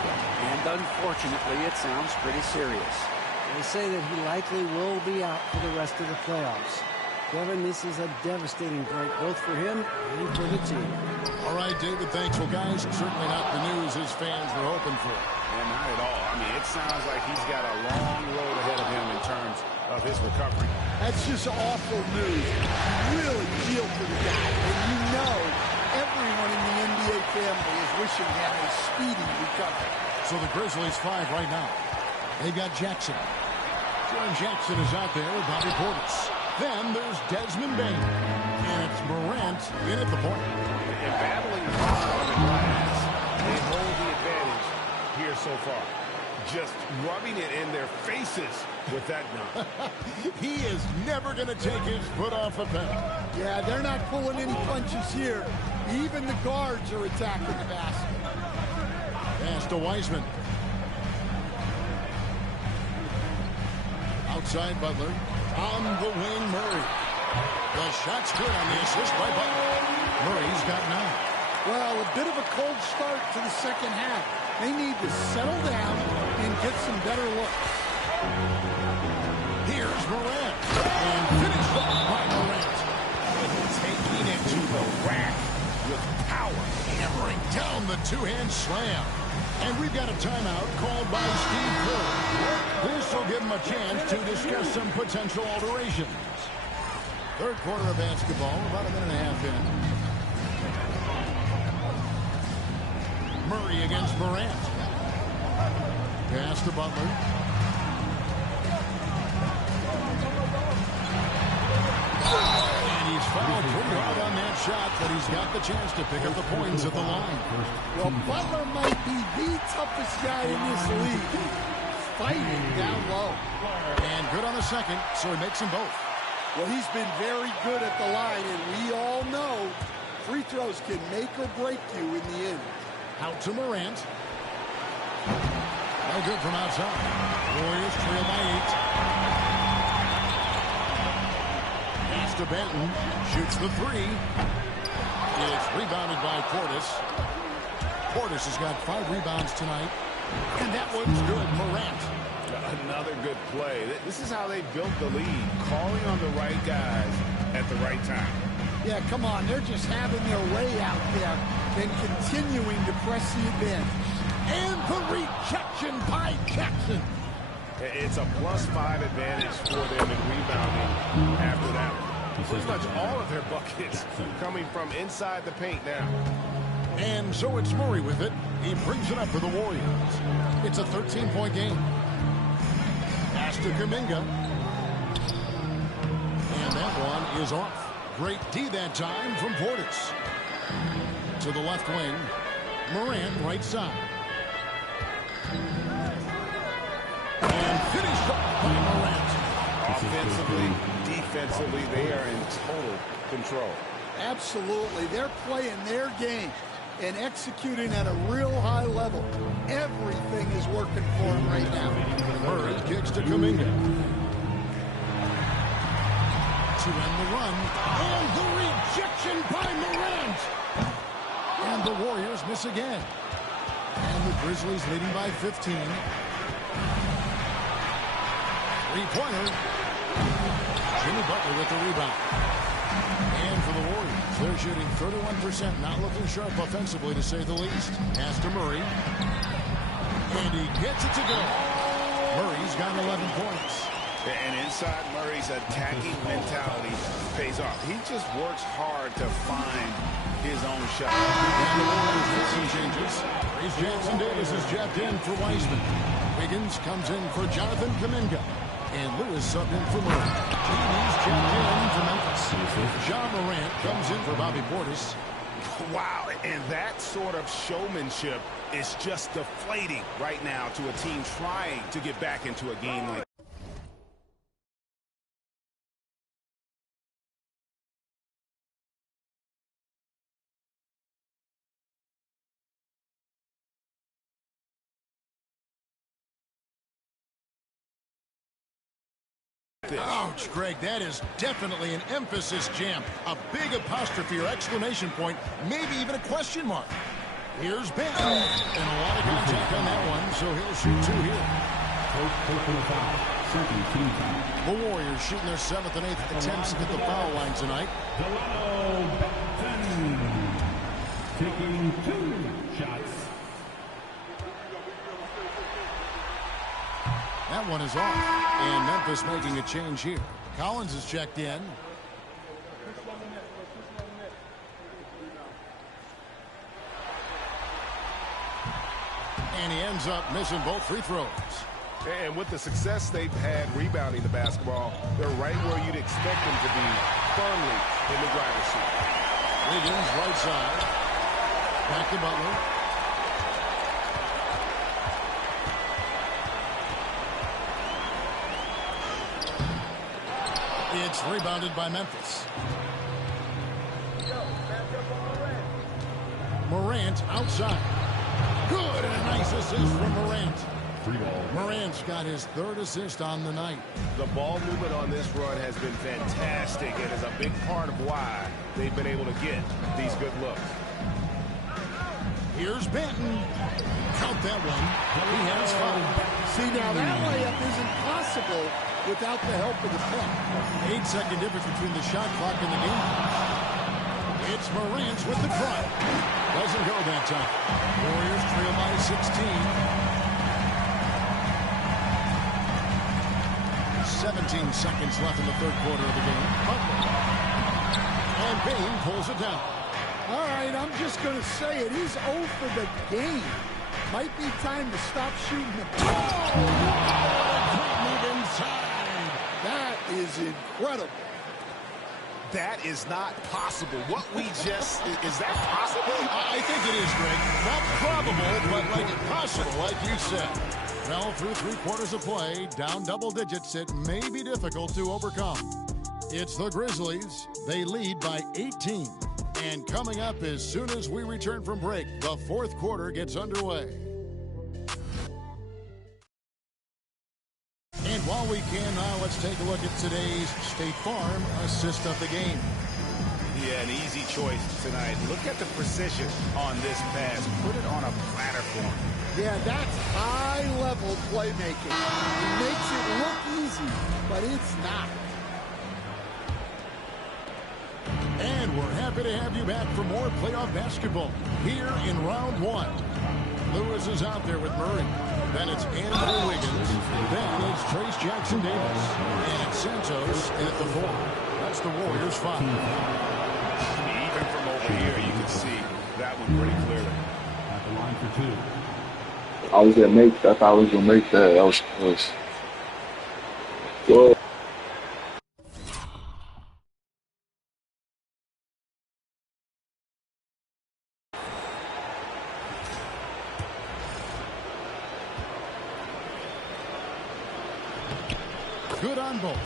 and unfortunately, it sounds pretty serious. They say that he likely will be out for the rest of the playoffs. Kevin, this is a devastating break, both for him and for the team. All right, David, thanks. Well, guys, certainly not the news his fans were hoping for. And not at all. I mean, it sounds like he's got a long road ahead of him in terms of his recovery. That's just awful news. You really feel for the guy, and you know everyone in the NBA family is wishing him a speedy recovery. So the Grizzlies 5 right now. They got Jackson. Jaren Jackson is out there with Bobby Portis. Then there's Desmond Bain. And it's Morant in at the point. And battling hard on the glass, they hold the advantage here so far. just rubbing it in their faces with that dunk. He is never going to take his foot off the pedal. Yeah, they're not pulling any punches here. Even the guards are attacking the basket. Pass to Wiseman. Outside Butler. On the wing, Murray. The shot's good on the assist by Butler. Murray's got 9. Well, a bit of a cold start to the second half. They need to settle down and get some better looks. Here's Morant. And finished off by Morant. Taking it to the rack with power. Hammering down the two-hand slam. And we've got a timeout called by Steve Kerr. This will give him a chance to discuss some potential alterations. Third quarter of basketball, about a minute and a half in. Murray against Morant. Pass to Butler. And he's fouled pretty hard on that shot, but he's got the chance to pick up the points at the line. Well, Butler might be the toughest guy in this league. Fighting down low. And good on the second, so he makes them both. Well, he's been very good at the line, and we all know free throws can make or break you in the end. Out to Morant. No good from outside. Warriors trail by 8. Pass to Benton. Shoots the 3. It's rebounded by Portis. Portis has got 5 rebounds tonight. And that one's good. Morant. Another good play. This is how they built the lead. Calling on the right guys at the right time. Yeah, come on. They're just having their way out there and continuing to press the advantage. And the rejection by Jackson. It's a +5 advantage for them in rebounding after that one. Pretty much all of their buckets coming from inside the paint now. And so it's Murray with it. He brings it up for the Warriors. It's a 13-point game. Pass to Kuminga. And that one is off. Great D that time from Portis. To the left wing. Morant right side. And finished off by Morant. Offensively, defensively, they are in total control. Absolutely. They're playing their game and executing at a real high level. Everything is working for them right now. Murray kicks to Kuminga. To end the run. And the rejection by Morant. And the Warriors miss again. And the Grizzlies leading by 15. Three-pointer. Jimmy Butler with the rebound. And for the Warriors, they're shooting 31%, not looking sharp offensively, to say the least. Pass to Murray. And he gets it to go. Murray's got 11 points. And inside Murray's attacking mentality pays off. He just works hard to find his own shot. And the Warriors with some changes. Reese Jackson-Davis is jabbed in for Wiseman. Wiggins comes in for Jonathan Kuminga. And Lewis subbed in for Murray. He's jabbed in for Memphis. John Morant comes in for Bobby Portis. Wow, and that sort of showmanship is just deflating right now to a team trying to get back into a game like Ouch, Greg, that is definitely an emphasis jam. A big apostrophe or exclamation point, maybe even a question mark. Here's Ben. And a lot of contact on that one, so he'll shoot 2 here. The Warriors shooting their 7th and 8th attempts at the foul line tonight. Taking 2 shots. That one is off. And Memphis making a change here. Collins is checked in. And he ends up missing both free throws. And with the success they've had rebounding the basketball, they're right where you'd expect them to be, firmly in the driver's seat. Wiggins right side. Back to Butler. It's rebounded by Memphis. Morant outside. Good, and a nice assist from Morant. Morant's got his third assist on the night. The ball movement on this run has been fantastic and is a big part of why they've been able to get these good looks. Here's Benton. Count that one. He has fun. See, now that layup isn't possible without the help of the pen. 8-second difference between the shot clock and the game clock. It's Morant with the drive. Doesn't go that time. Warriors trail by 16. 17 seconds left in the third quarter of the game. And Bain pulls it down. All right, I'm just going to say it. He's 0 for the game. Might be time to stop shooting the ball. Oh, what a great move inside. That is incredible. That is not possible. What we just, is that possible? I think it is, Greg. Not probable, but like possible, like you said. Well, through 3 quarters of play, down double digits, it may be difficult to overcome. It's the Grizzlies. They lead by 18. And coming up as soon as we return from break, the fourth quarter gets underway. And while we can now, let's take a look at today's State Farm assist of the game. Yeah, an easy choice tonight. Look at the precision on this pass. Put it on a platter for him. Yeah, that's high-level playmaking. He makes it look easy, but it's not. And we're happy to have you back for more playoff basketball here in round 1. Lewis is out there with Murray. Then it's Andrew Wiggins. Then it's Trace Jackson Davis. And it's Santos in at the 4. That's the Warriors 5. Even from over here, you can see that one pretty clearly. At the line for 2. I was gonna make that. I was gonna make that. That was close. Good. Good on both.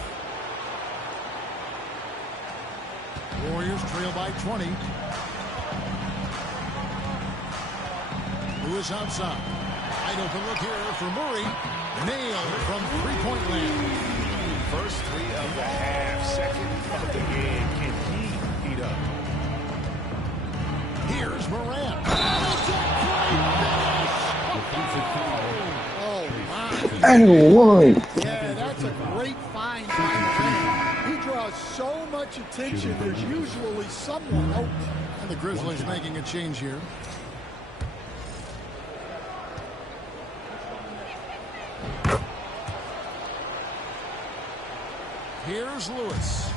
Warriors trail by 20. Lewis outside. Wide open look here for Murray. Nailed from three-point land. First 3 of the half, second of the game. Can he heat up? Here's Morant. Oh, my. And one. Yeah, that's a great find by him. He draws so much attention, there's usually someone open. And the Grizzlies making a change here. Here's Lewis.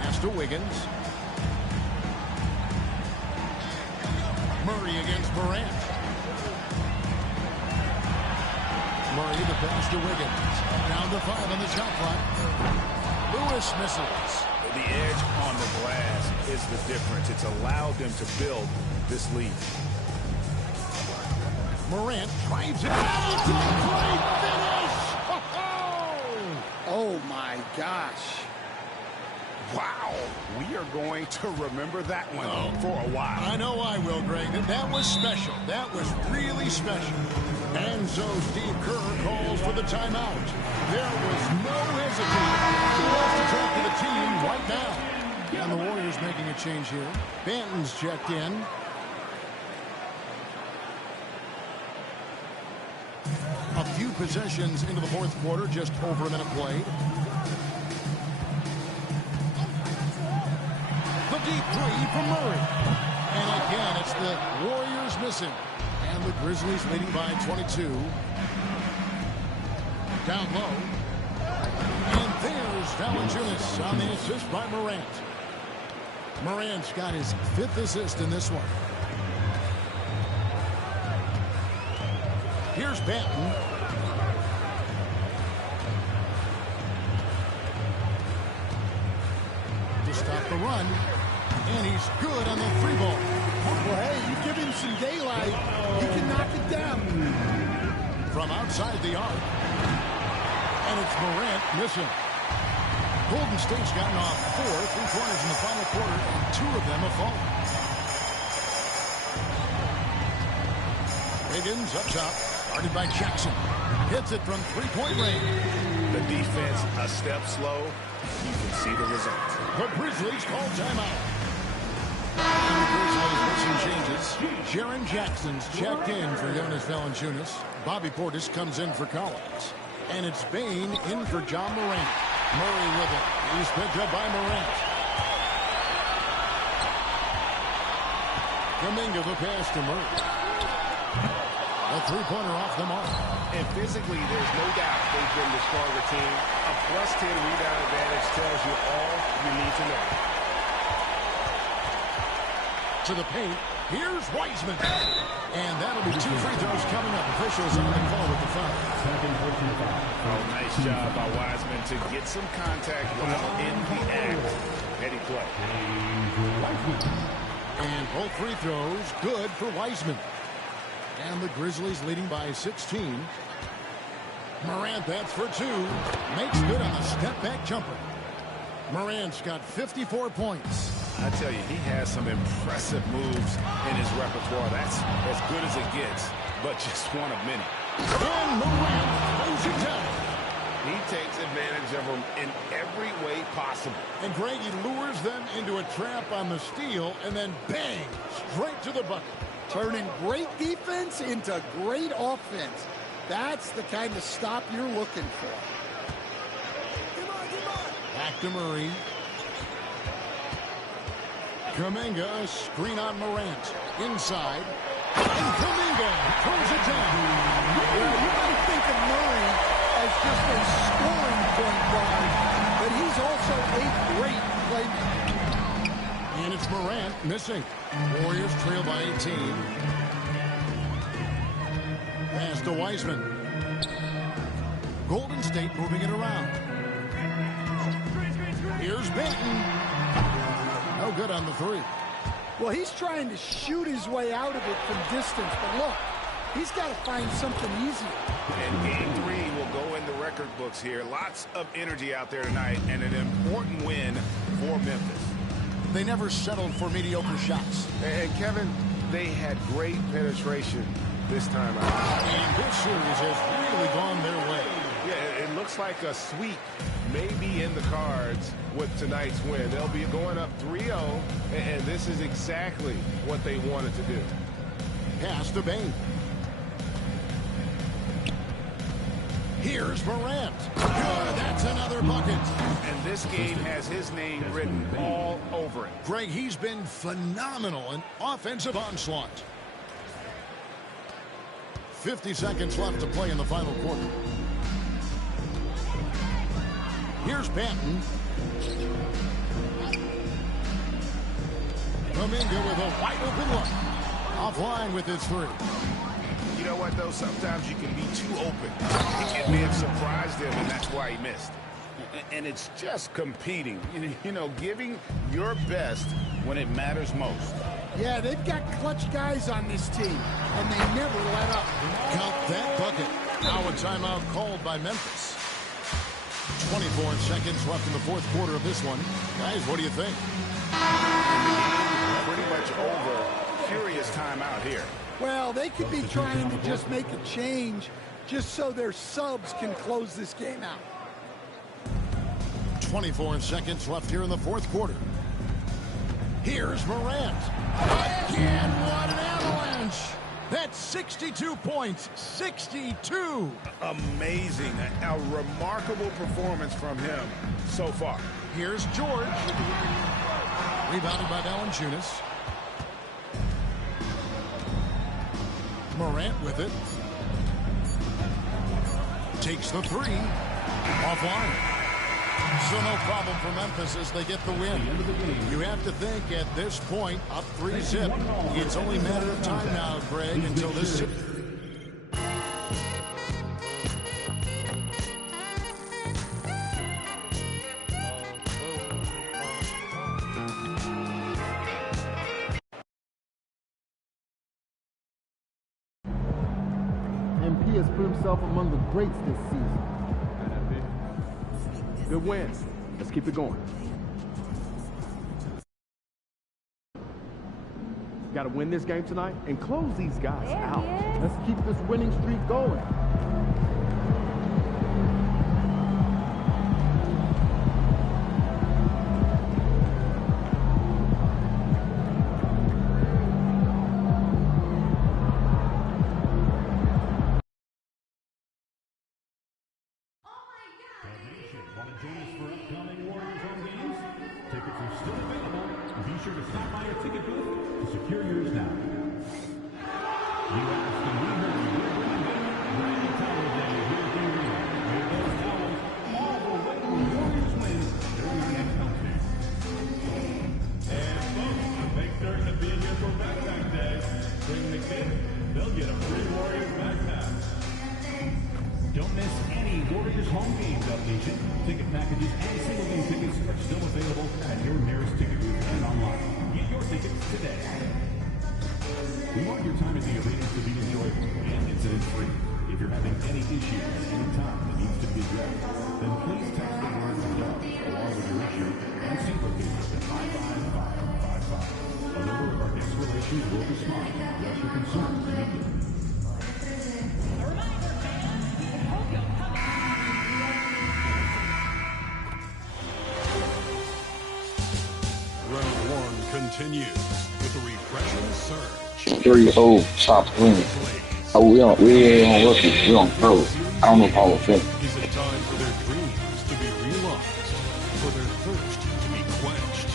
Pass to Wiggins. Murray against Morant. Murray the pass to Wiggins. Down to 5 on the shot clock. Lewis misses. The edge on the glass is the difference. It's allowed them to build this lead. Morant drives it. It's a great finish! Oh, my gosh. Wow. We are going to remember that one for a while. I know I will, Greg. That was special. That was really special. And so Steve Kerr calls for the timeout. There was no hesitating. He wants to talk to the team right now. And the Warriors making a change here. Banton's checked in. A few possessions into the fourth quarter, just over a minute played. The deep three from Murray. And again, it's the Warriors missing. And the Grizzlies leading by 22. Down low. And there's Valanciunas on the assist by Morant. Morant's got his 5th assist in this one. Here's Benton. To stop the run. And he's good on the 3-ball. Well, hey, you give him some daylight, he can knock it down. From outside the arc. And it's Morant missing. Golden State's gotten off 4 3-pointers in the final quarter, and 2 of them have fallen. Higgins up top, guarded by Jackson. Hits it from 3-point range. The defense a step slow. You can see the result. The Grizzlies call timeout. And the Grizzlies with some changes. Jaren Jackson's checked in for Jonas Valanciunas. Bobby Portis comes in for Collins. And it's Bane in for John Morant. Murray with it. He's picked up by Morant. Kuminga the pass to Murray. A 3-pointer off the mark. And physically, there's no doubt they've been the stronger team. A +10 rebound advantage tells you all you need to know. To the paint. Here's Wiseman. And that'll be 2 free throws coming up. Officials on the call with the foul. Oh, nice job by Wiseman to get some contact while in the act. Heady play. And both free throws good for Wiseman. And the Grizzlies leading by 16. Morant, that's for 2. Makes good on a step-back jumper. Morant's got 54 points. I tell you, he has some impressive moves in his repertoire. That's as good as it gets, but just one of many. And Morant throws it down. He takes advantage of them in every way possible. And Greg, he lures them into a trap on the steal, and then bang, straight to the bucket. Turning great defense into great offense. That's the kind of stop you're looking for. Back to Murray. Kuminga, screen on Morant. Inside. And Kuminga throws it down. Yeah, you might think of Murray as just a scoring point guard, but he's also a great playmaker. And it's Morant missing. Warriors trail by 18. Pass to Wiseman. Golden State moving it around. Here's Benton. No good on the 3. Well, he's trying to shoot his way out of it from distance, but look, he's got to find something easier. And game 3 will go in the record books here. Lots of energy out there tonight, and an important win for Memphis. They never settled for mediocre shots. And Kevin, they had great penetration this time out. And this series has really gone their way. Yeah, it looks like a sweep may be in the cards with tonight's win. They'll be going up 3-0, and this is exactly what they wanted to do. Pass to Bane. Here's Morant. Good, that's another bucket. And this game has his name written all over it. Greg, he's been phenomenal in offensive onslaught. 50 seconds left to play in the final quarter. Here's Benton. Kuminga with a wide open look. Offline with his 3. You know what, though? Sometimes you can be too open. It may have surprised him, and that's why he missed. And it's just competing. You know, giving your best when it matters most. Yeah, they've got clutch guys on this team, and they never let up. Count that bucket. Now a timeout called by Memphis. 24 seconds left in the fourth quarter of this one. Guys, what do you think? Pretty much over. Furious timeout here. Well, they could be trying to just make a change just so their subs can close this game out. 24 seconds left here in the fourth quarter. Here's Morant. Again, what an avalanche. That's 62 points. 62. Amazing. A remarkable performance from him so far. Here's George. Rebounded by Valanciunas. Morant with it. Takes the 3. Offline. So no problem for Memphis as they get the win. You have to think at this point, up 3-zip. It's only a matter of time now, Greg, until this... has put himself among the greats this season. Good win. Let's keep it going. Got to win this game tonight and close these guys out. Let's keep this winning streak going. Tickets are still available. Be sure to stop by a ticket booth to secure yours now. You asked and we heard you. We're bringing it. Brandon Towers Day here at the arena. May those towels all the way to Warriors win during our next home game. And folks, make certain to be here for Backpack Day. Bring the kids. They'll get a free Warriors backpack. Don't miss any Warriors home games up nation. Ticket packages and single game tickets are still available at your nearest ticket booth and online. Get your tickets today. We want your time at the arena to be enjoyable and incident-free. If you're having any issues at any time that needs to be addressed, then please text the word "club" along with your issue and seat location to 55555. A member of our guest relations will respond to address your concerns immediately. Round one continues with a refreshing surge. 3-0 top win. Oh, we on rookie. We on pro. I don't know Hall of Fame. Is it time for their dreams to be realized? For their thirst to be quenched?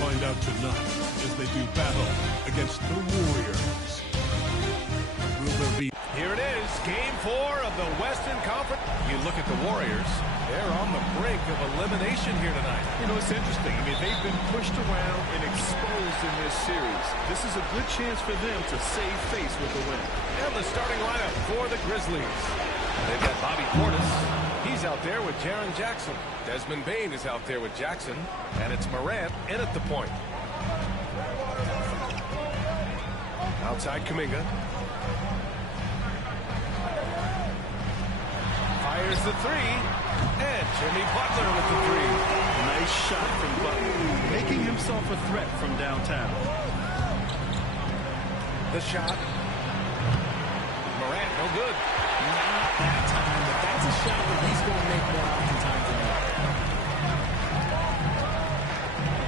Find out tonight as they do battle against the Warriors. Will there be... Here it is, Game 4 of the Western Conference. You look at the Warriors, they're on the brink of elimination here tonight. You know, it's interesting. I mean, they've been pushed around and exposed in this series. This is a good chance for them to save face with the win. And the starting lineup for the Grizzlies. They've got Bobby Portis. He's out there with Jaren Jackson. Desmond Bane is out there with Jackson. And it's Morant in at the point. Outside Kuminga. Fires the three. And Jimmy Butler with the three. Nice shot from Butler, making himself a threat from downtown. The shot. Morant, no good. Not that time, but that's a shot that he's going to make more oftentimes than not.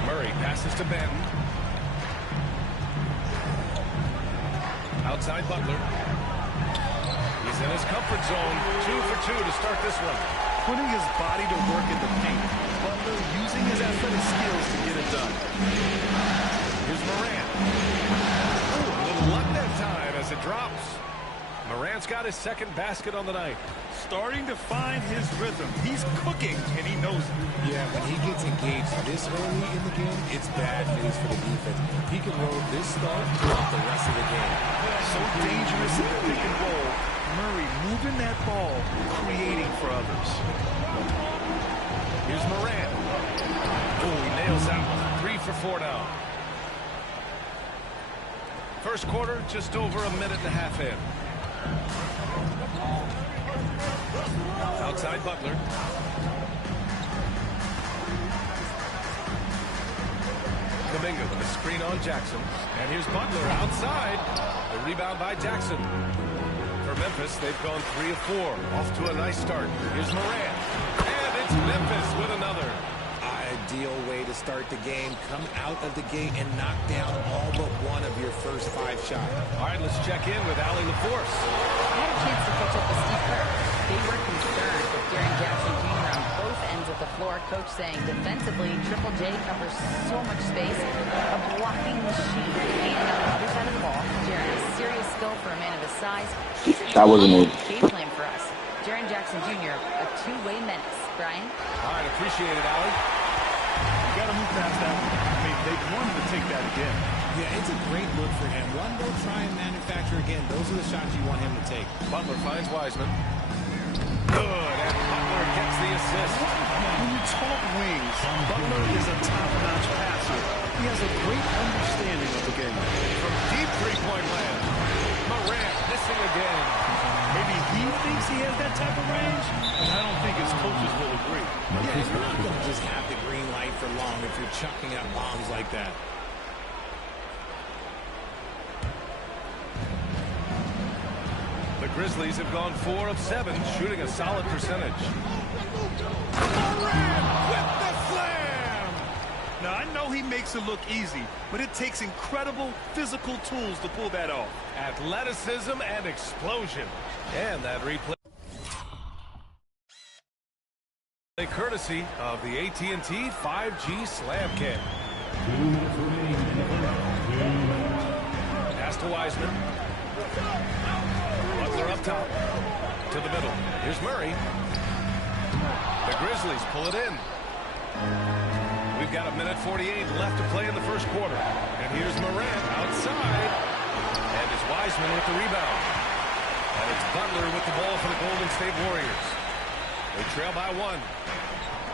Murray passes to Ben. Outside Butler. He's in his comfort zone. 2 for 2 to start this one. Putting his body to work in the paint. Butler using his athletic skills to get it done. Here's Morant. Ooh, a little luck that time as it drops. Morant's got his second basket on the night. Starting to find his rhythm. He's cooking, and he knows it. Yeah, when he gets engaged this early in the game, it's bad news for the defense. He can roll this start throughout the rest of the game. So dangerous in the pick and roll. Murray moving that ball, creating for others. Here's Morant. Oh, he nails that one. 3 for 4 now. First quarter, just over a minute and a half in. Outside Butler. Kuminga with a screen on Jackson. And here's Butler outside. The rebound by Jackson. For Memphis, they've gone 3 of 4. Off to a nice start. Here's Morant. And it's Memphis with another. Ideal way to start the game. Come out of the gate and knock down all but one of your first 5 shots. All right, let's check in with Allie LaForce. I had a chance to catch up with Steve Kerr. They were concerned with Jaren Jackson Jr. on both ends of the floor. Coach saying defensively, Triple J covers so much space. A blocking machine. And on the other side of the ball, Jaren has serious skill for a man of his size. That wasn't it. Game plan for us. Jaren Jackson Jr., a two-way menace. Brian? All right, appreciate it, Allie. You got to move past that one. I mean, they wanted to take that again. Yeah, it's a great look for him. One, go try and manufacture again. Those are the shots you want him to take. Butler finds Wiseman. Good, and Butler gets the assist. When you talk wings, Butler is a top-notch passer. He has a great understanding of the game. From deep three-point land, Morant missing again. Maybe he thinks he has that type of range, but I don't think his coaches will agree. Yeah, you're not going to just have the green light for long if you're chucking up bombs like that. The Grizzlies have gone 4 of 7, shooting a solid percentage. Morant with the slam! Now, I know he makes it look easy, but it takes incredible physical tools to pull that off. Athleticism and explosion. And that replay courtesy of the AT&T 5G Slam Cam. Pass to Wiseman. Butler up top. To the middle. Here's Murray. The Grizzlies pull it in. We've got 1:48 left to play in the first quarter. And here's Morant outside. And it's Wiseman with the rebound. And it's Butler with the ball for the Golden State Warriors. They trail by 1.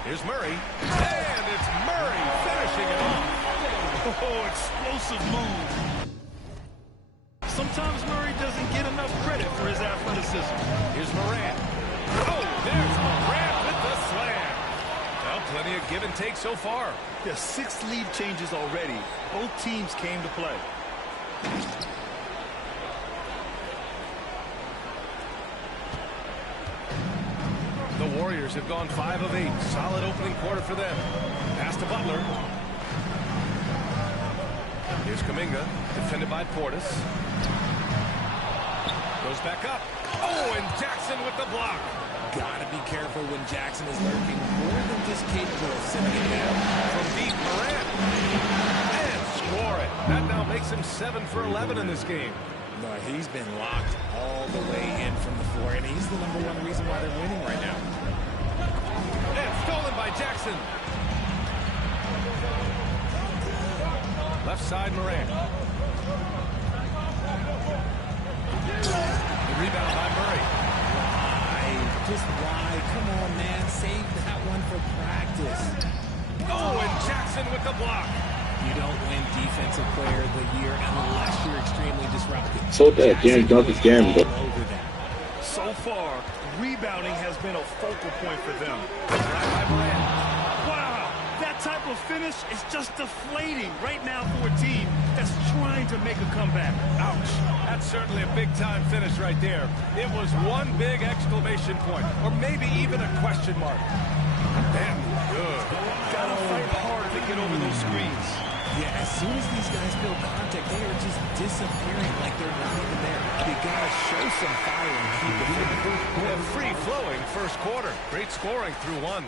Here's Murray. And it's Murray finishing it off. Oh, explosive move. Sometimes Murray doesn't get enough credit for his athleticism. Here's Morant. Oh, there's Morant with the slam. Well, plenty of give and take so far. There's 6 lead changes already. Both teams came to play. The Warriors have gone 5 of 8. Solid opening quarter for them. Pass to Butler. Here's Kuminga, defended by Portis. Goes back up. Oh, and Jackson with the block. Gotta be careful when Jackson is lurking more than just capable of sending it down. From deep, Morant. And score it. That now makes him 7 for 11 in this game. No, he's been locked all the way in from the floor, and he's the #1 reason why they're winning right now. And stolen by Jackson. Left side, Morant. The rebound by Murray. Why? Just why? Come on, man. Save that one for practice. Oh, and Jackson with the block. You don't win Defensive Player of the Year unless you're extremely disruptive. So that James Duncan's game, but So far, rebounding has been a focal point for them. Wow, that type of finish is just deflating right now for a team that's trying to make a comeback. Ouch. That's certainly a big-time finish right there. It was one big exclamation point, or maybe even a question mark. Damn good. Gotta fight hard to get over those screens. Yeah, as soon as these guys feel contact, they are just disappearing like they're not even there. You gotta show some fire and keep it moving. A free-flowing first quarter. Great scoring through 1.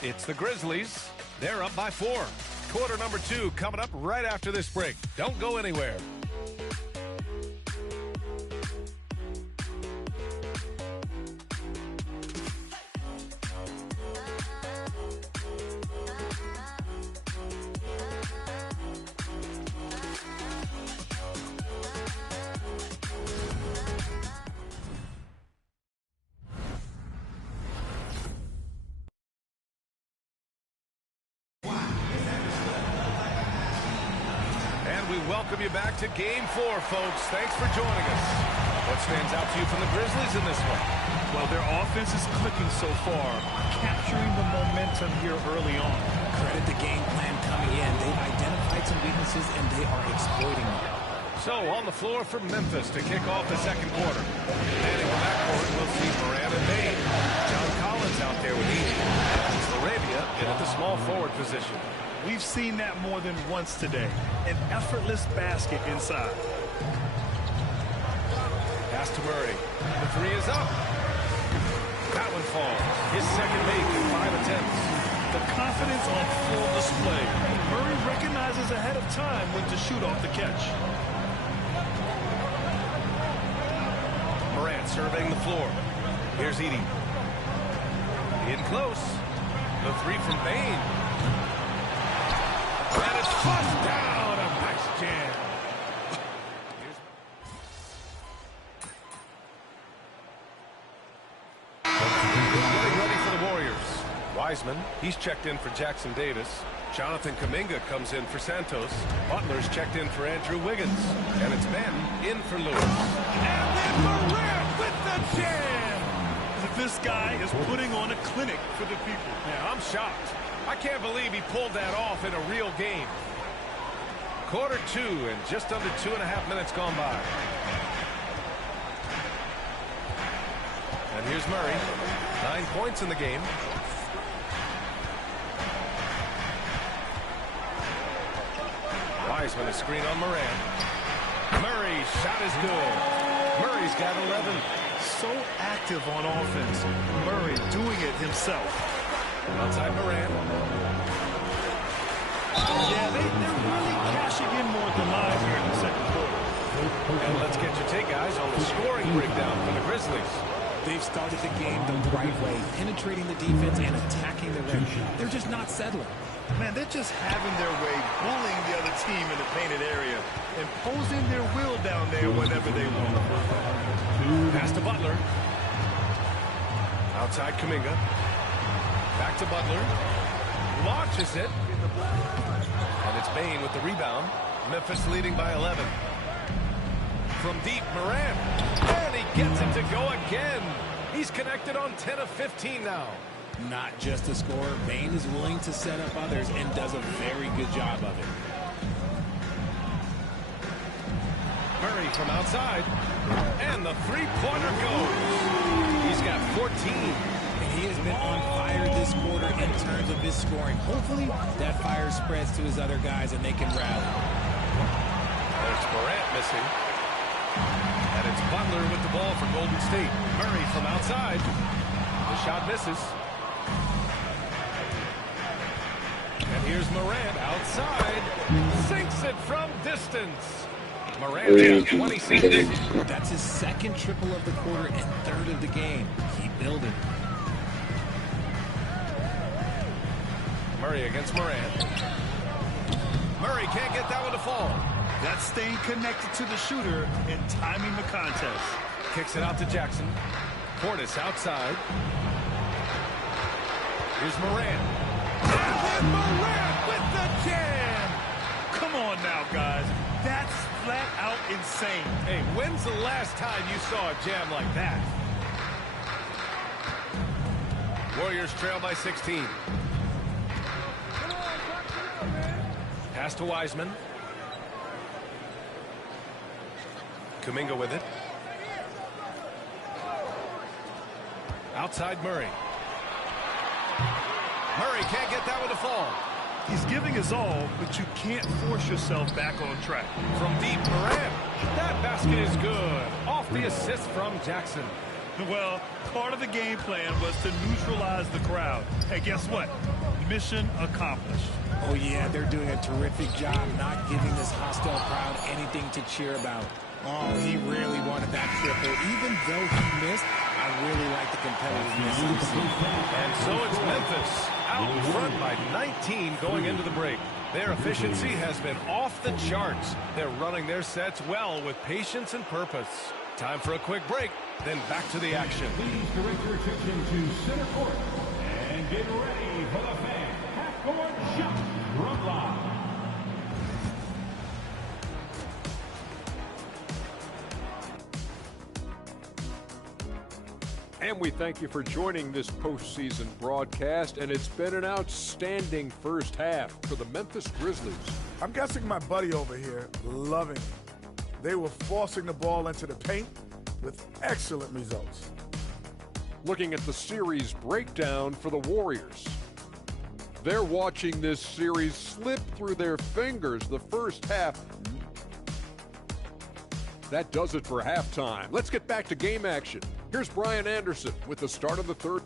It's the Grizzlies. They're up by 4. Quarter number 2 coming up right after this break. Don't go anywhere. Welcome you back to Game 4, folks. Thanks for joining us. What stands out to you from the Grizzlies in this one? Well, their offense is clicking so far, capturing the momentum here early on. Credit the game plan coming in. They've identified some weaknesses, and they are exploiting them. So, on the floor for Memphis to kick off the second quarter. Manning the backcourt, we'll see Moran and May. John Collins out there with Edie. It's Arabia in at the small forward position. We've seen that more than once today. An effortless basket inside. Pass to Murray. The 3 is up. That one falls. His second make in 5 attempts. The confidence on full display. Murray recognizes ahead of time when to shoot off the catch. Morant surveying the floor. Here's Edie. In close. The 3 from Bain. And it's flushed down. A nice jam. Getting ready for the Warriors. Wiseman, he's checked in for Jackson Davis. Jonathan Kuminga comes in for Santos. Butler's checked in for Andrew Wiggins. And it's Ben in for Lewis. And then Morant with the jam. This guy is putting on a clinic for the people. Yeah, I'm shocked. I can't believe he pulled that off in a real game. Quarter 2 and just under 2.5 minutes gone by. And here's Murray. 9 points in the game. Wiseman, a screen on Moran. Murray's shot is good. Murray's got 11. So active on offense. Murray doing it himself. Outside Moran. Yeah, they're really cashing in more than live here in the second quarter. And let's get your take, guys, on the scoring breakdown for the Grizzlies. They've started the game the right way, penetrating the defense and attacking the rim. They're just not settling. Man, they're just having their way, bullying the other team in the painted area, imposing their will down there whenever they want. Pass to Butler. Outside Kuminga. Back to Butler. Launches it. And it's Bane with the rebound. Memphis leading by 11. From deep, Moran. And he gets it to go again. He's connected on 10 of 15 now. Not just a scorer, Bane is willing to set up others and does a very good job of it. Murray from outside. And the three-pointer goes. He's got 14. And he has been on fire this quarter in terms of his scoring. Hopefully that fire spreads to his other guys and they can rally. There's Morant missing. And it's Butler with the ball for Golden State. Murray from outside. The shot misses. And here's Morant outside. Sinks it from distance. Morant 26. That's his second triple of the quarter and third of the game. Keep building. Murray against Morant. Murray can't get that one to fall. That's staying connected to the shooter and timing the contest. Kicks it out to Jackson. Portis outside. Here's Morant. And Morant with the jam. Come on now, guys. That's flat out insane. Hey, when's the last time you saw a jam like that? Warriors trail by 16. Pass to Wiseman. Kuminga with it. Outside Murray. Murray can't get that one to fall. He's giving his all, but you can't force yourself back on track. From deep, Morant. That basket is good. Off the assist from Jackson. Well, part of the game plan was to neutralize the crowd. Hey, guess what? Mission accomplished. Oh, yeah, they're doing a terrific job not giving this hostile crowd anything to cheer about. Oh, he really wanted that triple. Even though he missed, I really like the competitiveness of the scene. And so it's Memphis out in front by 19 going into the break. Their efficiency has been off the charts. They're running their sets well with patience and purpose. Time for a quick break, then back to the action. Please direct your attention to center court and get ready for the fan half-court shot from live. And we thank you for joining this postseason broadcast, and it's been an outstanding first half for the Memphis Grizzlies. I'm guessing my buddy over here loving it. They were forcing the ball into the paint with excellent results. Looking at the series breakdown for the Warriors. They're watching this series slip through their fingers the first half. That does it for halftime. Let's get back to game action. Here's Brian Anderson with the start of the third.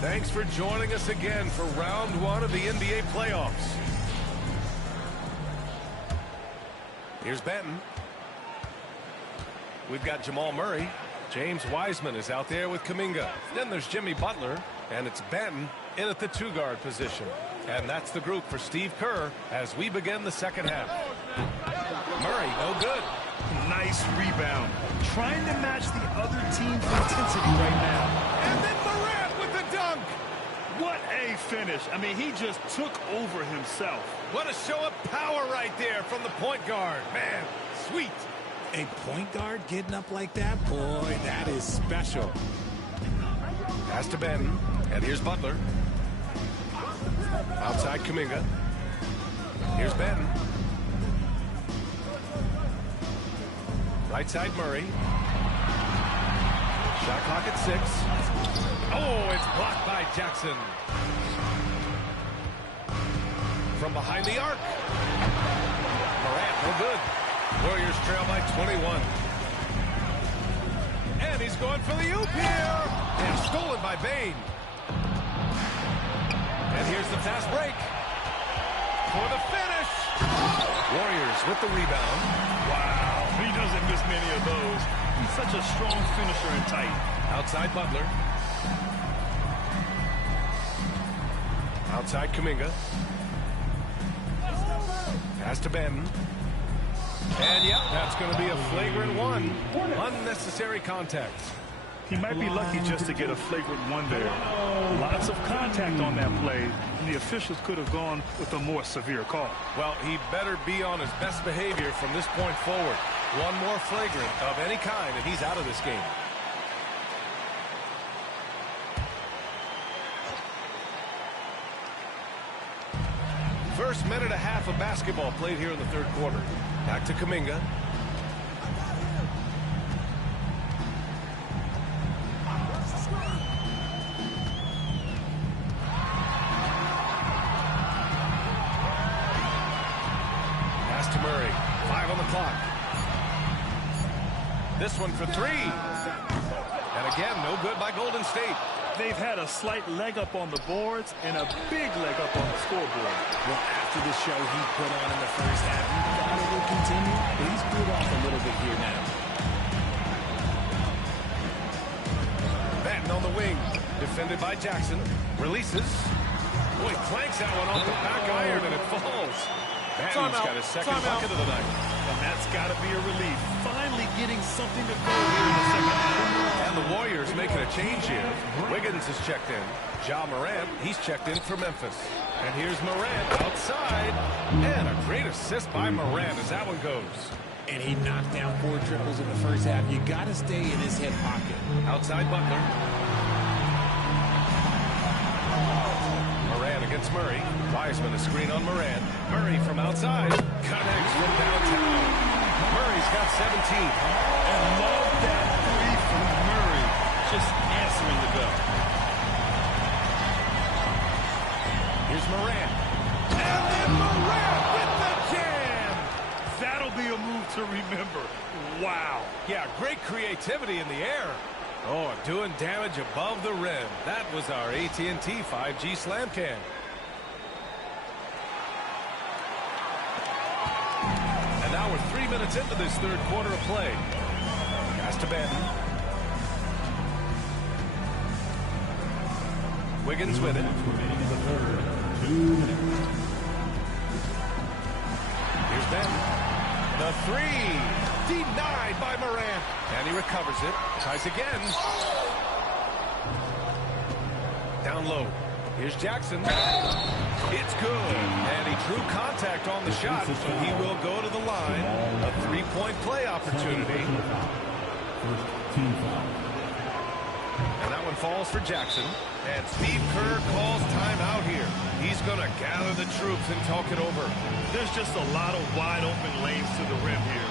Thanks for joining us again for round one of the NBA playoffs. Here's Benton. We've got Jamal Murray. James Wiseman is out there with Kuminga. Then there's Jimmy Butler, and it's Benton in at the two-guard position. And that's the group for Steve Kerr as we begin the second half. Murray, no good. Nice rebound. Trying to match the other team's intensity right now. And then Morant with the dunk. What a great finish. I mean, he just took over himself. What a show of power right there from the point guard. Man, sweet. A point guard getting up like that? Boy, that is special. Pass to Benton, and here's Butler. Outside Kuminga. Here's Benton. Right side Murray. Shot clock at 6. Oh, it's blocked by Jackson. From behind the arc. Morant, no good. Warriors trail by 21. And he's going for the oop here. And stolen by Bane. And here's the fast break. For the finish. Warriors with the rebound. Wow, he doesn't miss many of those. He's such a strong finisher and tight. Outside Butler. Outside Kuminga. Pass to Benton. And yep, that's going to be a flagrant 1. Unnecessary contact. He might be lucky just to get a flagrant 1 there. Lots of contact on that play, and the officials could have gone with a more severe call. Well, he better be on his best behavior from this point forward. One more flagrant of any kind, and he's out of this game. First minute and a half of basketball played here in the third quarter. Back to Kuminga. Pass to Murray. 5 on the clock. This one for 3. And again, no good by Golden State. They've had a slight leg up on the boards and a big leg up on the scoreboard. Well, after the show he put on in the first half, you thought it would continue, but he's cooled off a little bit here now. Batten on the wing. Defended by Jackson. Releases. Boy, clanks that one off the back iron and it falls. Batten's got his second bucket of the night. And that's got to be a relief. Finally getting something to go here in the second half. And the Warriors making a change here. Wiggins is checked in. Ja Morant, he's checked in for Memphis. And here's Morant outside. And a great assist by Morant as that one goes. And he knocked down 4 triples in the first half. You got to stay in his hip pocket. Outside Butler. Morant against Murray. Wiseman a screen on Morant. Murray from outside. Connects from downtown. Murray's got 17. And love that 3 from Murray. Just answering the bell. Here's Morant. And then Morant with the jam. That'll be a move to remember. Wow. Yeah, great creativity in the air. Oh, doing damage above the rim. That was our AT&T 5G slam cam. And now we're 3 minutes into this third quarter of play. Pass to Benton. Wiggins with it. Here's Benton. The 3. Denied by Morant. And he recovers it. Tries again. Down low. Here's Jackson. It's good. And he drew contact on the shot, so he will go to the line. A 3-point play opportunity. And that one falls for Jackson. And Steve Kerr calls timeout here. He's going to gather the troops and talk it over. There's just a lot of wide open lanes to the rim here.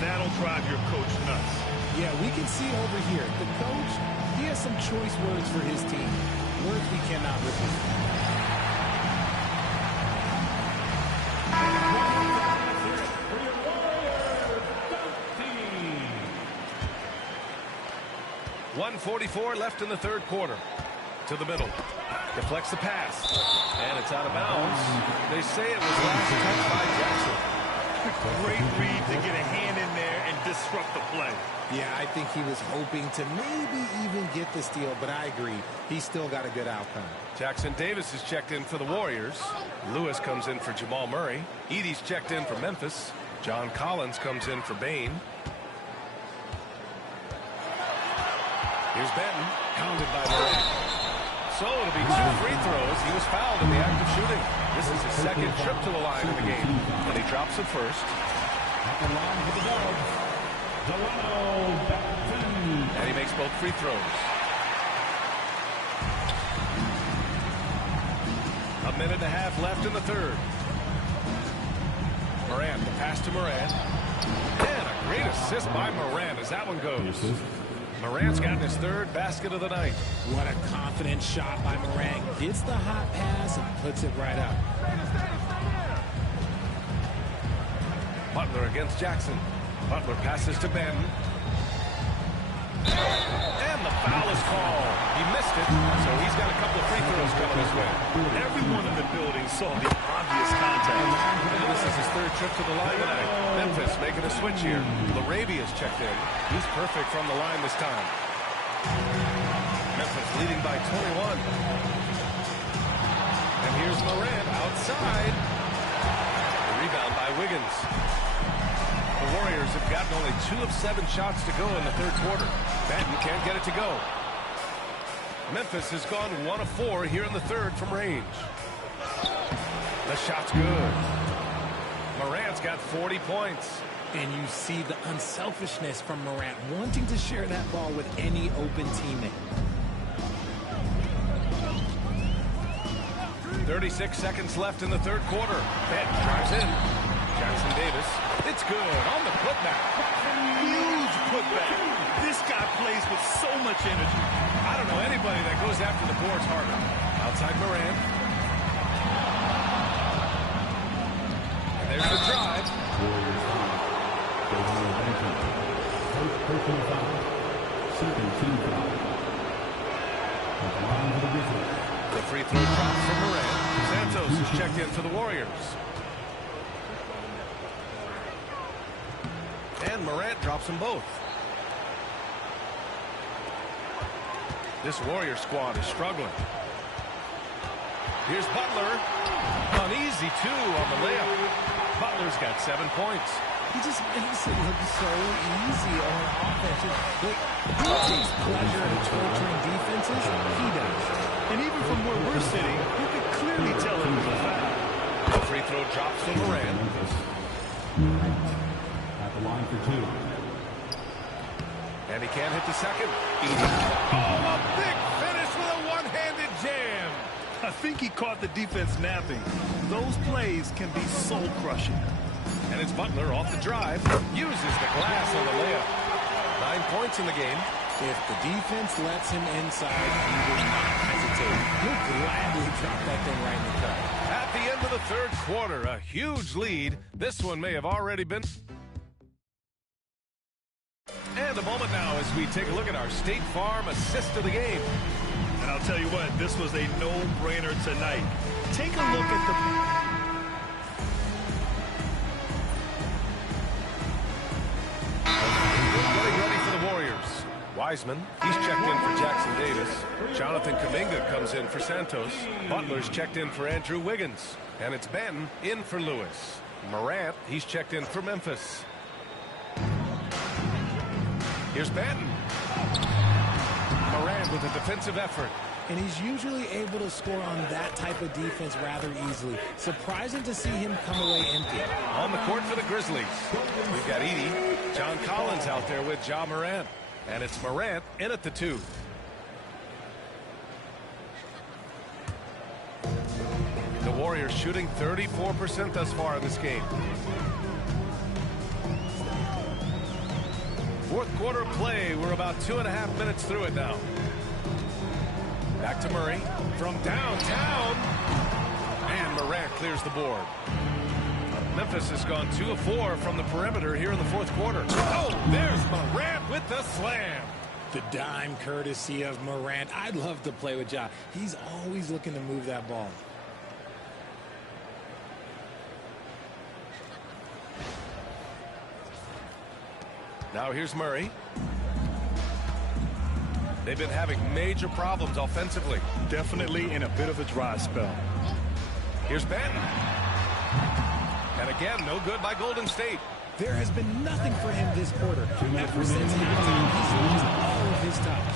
That'll drive your coach nuts. Yeah, we can see over here. The coach, he has some choice words for his team. Words we cannot repeat. .144 left in the third quarter. To the middle. Deflects the pass. And it's out of bounds. They say it was last touched by Jackson. Great read to get a hand in there and disrupt the play. Yeah, I think he was hoping to maybe even get the steal, but I agree. He's still got a good outcome. Jackson Davis is checked in for the Warriors. Lewis comes in for Jamal Murray. Edey's checked in for Memphis. John Collins comes in for Bane. Here's Benton. Pounded by Morant. so to be 2 free throws. He was fouled in the act of shooting. This is his second trip to the line in the game, and he drops it first. At the line for the Dogs, And he makes both free throws. A minute and a half left in the third. Morant, the pass to Morant. And a great assist by Morant as that one goes. Morant's gotten his third basket of the night. What a confident shot by Morant. Gets the hot pass and puts it right up. Butler against Jackson. Butler passes to Ben. And the foul is called. He missed it, so he's got a couple of free throws coming his way. Everyone in the building saw the obvious contact. And this is his third trip to the line tonight. Memphis making a switch here. Larabia's checked in. He's perfect from the line this time. Memphis leading by 21. And here's Morant outside. The rebound by Wiggins. The Warriors have gotten only 2 of 7 shots to go in the third quarter. Benton can't get it to go. Memphis has gone 1 of 4 here in the third from range. The shot's good. Morant's got 40 points. And you see the unselfishness from Morant, wanting to share that ball with any open teammate. 36 seconds left in the third quarter. Benton drives in. Jackson Davis. It's good on the putback. Huge putback. This guy plays with so much energy. I don't know anybody that goes after the boards harder. Outside Morant. And there's the drive. The free throw drop from Morant. Santos is checked in for the Warriors. And Morant drops them both. This Warrior squad is struggling. Here's Butler. An easy 2 on the layup. Butler's got 7 points. He just makes it look so easy on offense. Look, he takes pleasure in torturing defenses. He does. And even from where we're sitting, you can clearly tell it was a foul. The free throw drops from Morant. At the line for 2. And he can't hit the second. Oh, a big finish with a one-handed jam. I think he caught the defense napping. Those plays can be soul-crushing. And it's Butler off the drive. Uses the glass on the layup. 9 points in the game. If the defense lets him inside, he will not hesitate. He'll gladly drop that thing right in the cup. At the end of the third quarter, a huge lead. This one may have already been... And a moment now as we take a look at our State Farm assist of the game. And I'll tell you what, this was a no-brainer tonight. Take a look at the... Getting ready for the Warriors. Wiseman, he's checked in for Jackson Davis. Jonathan Kuminga comes in for Santos. Butler's checked in for Andrew Wiggins. And it's Ben in for Lewis. Morant, he's checked in for Memphis. Here's Benton. Morant with a defensive effort. And he's usually able to score on that type of defense rather easily. Surprising to see him come away empty. On the court for the Grizzlies. We've got Edie. John Collins out there with Ja Morant. And it's Morant in at the 2. The Warriors shooting 34% thus far in this game. Fourth quarter play. We're about 2.5 minutes through it now. Back to Murray from downtown. And Morant clears the board. Memphis has gone 2 of 4 from the perimeter here in the fourth quarter. Oh, there's Morant with the slam. The dime courtesy of Morant. I'd love to play with Ja. He's always looking to move that ball. Now here's Murray. They've been having major problems offensively. Definitely in a bit of a dry spell. Here's Benton. And again, no good by Golden State. There has been nothing for him this quarter. Ever since he returned, he's lost all of his touch.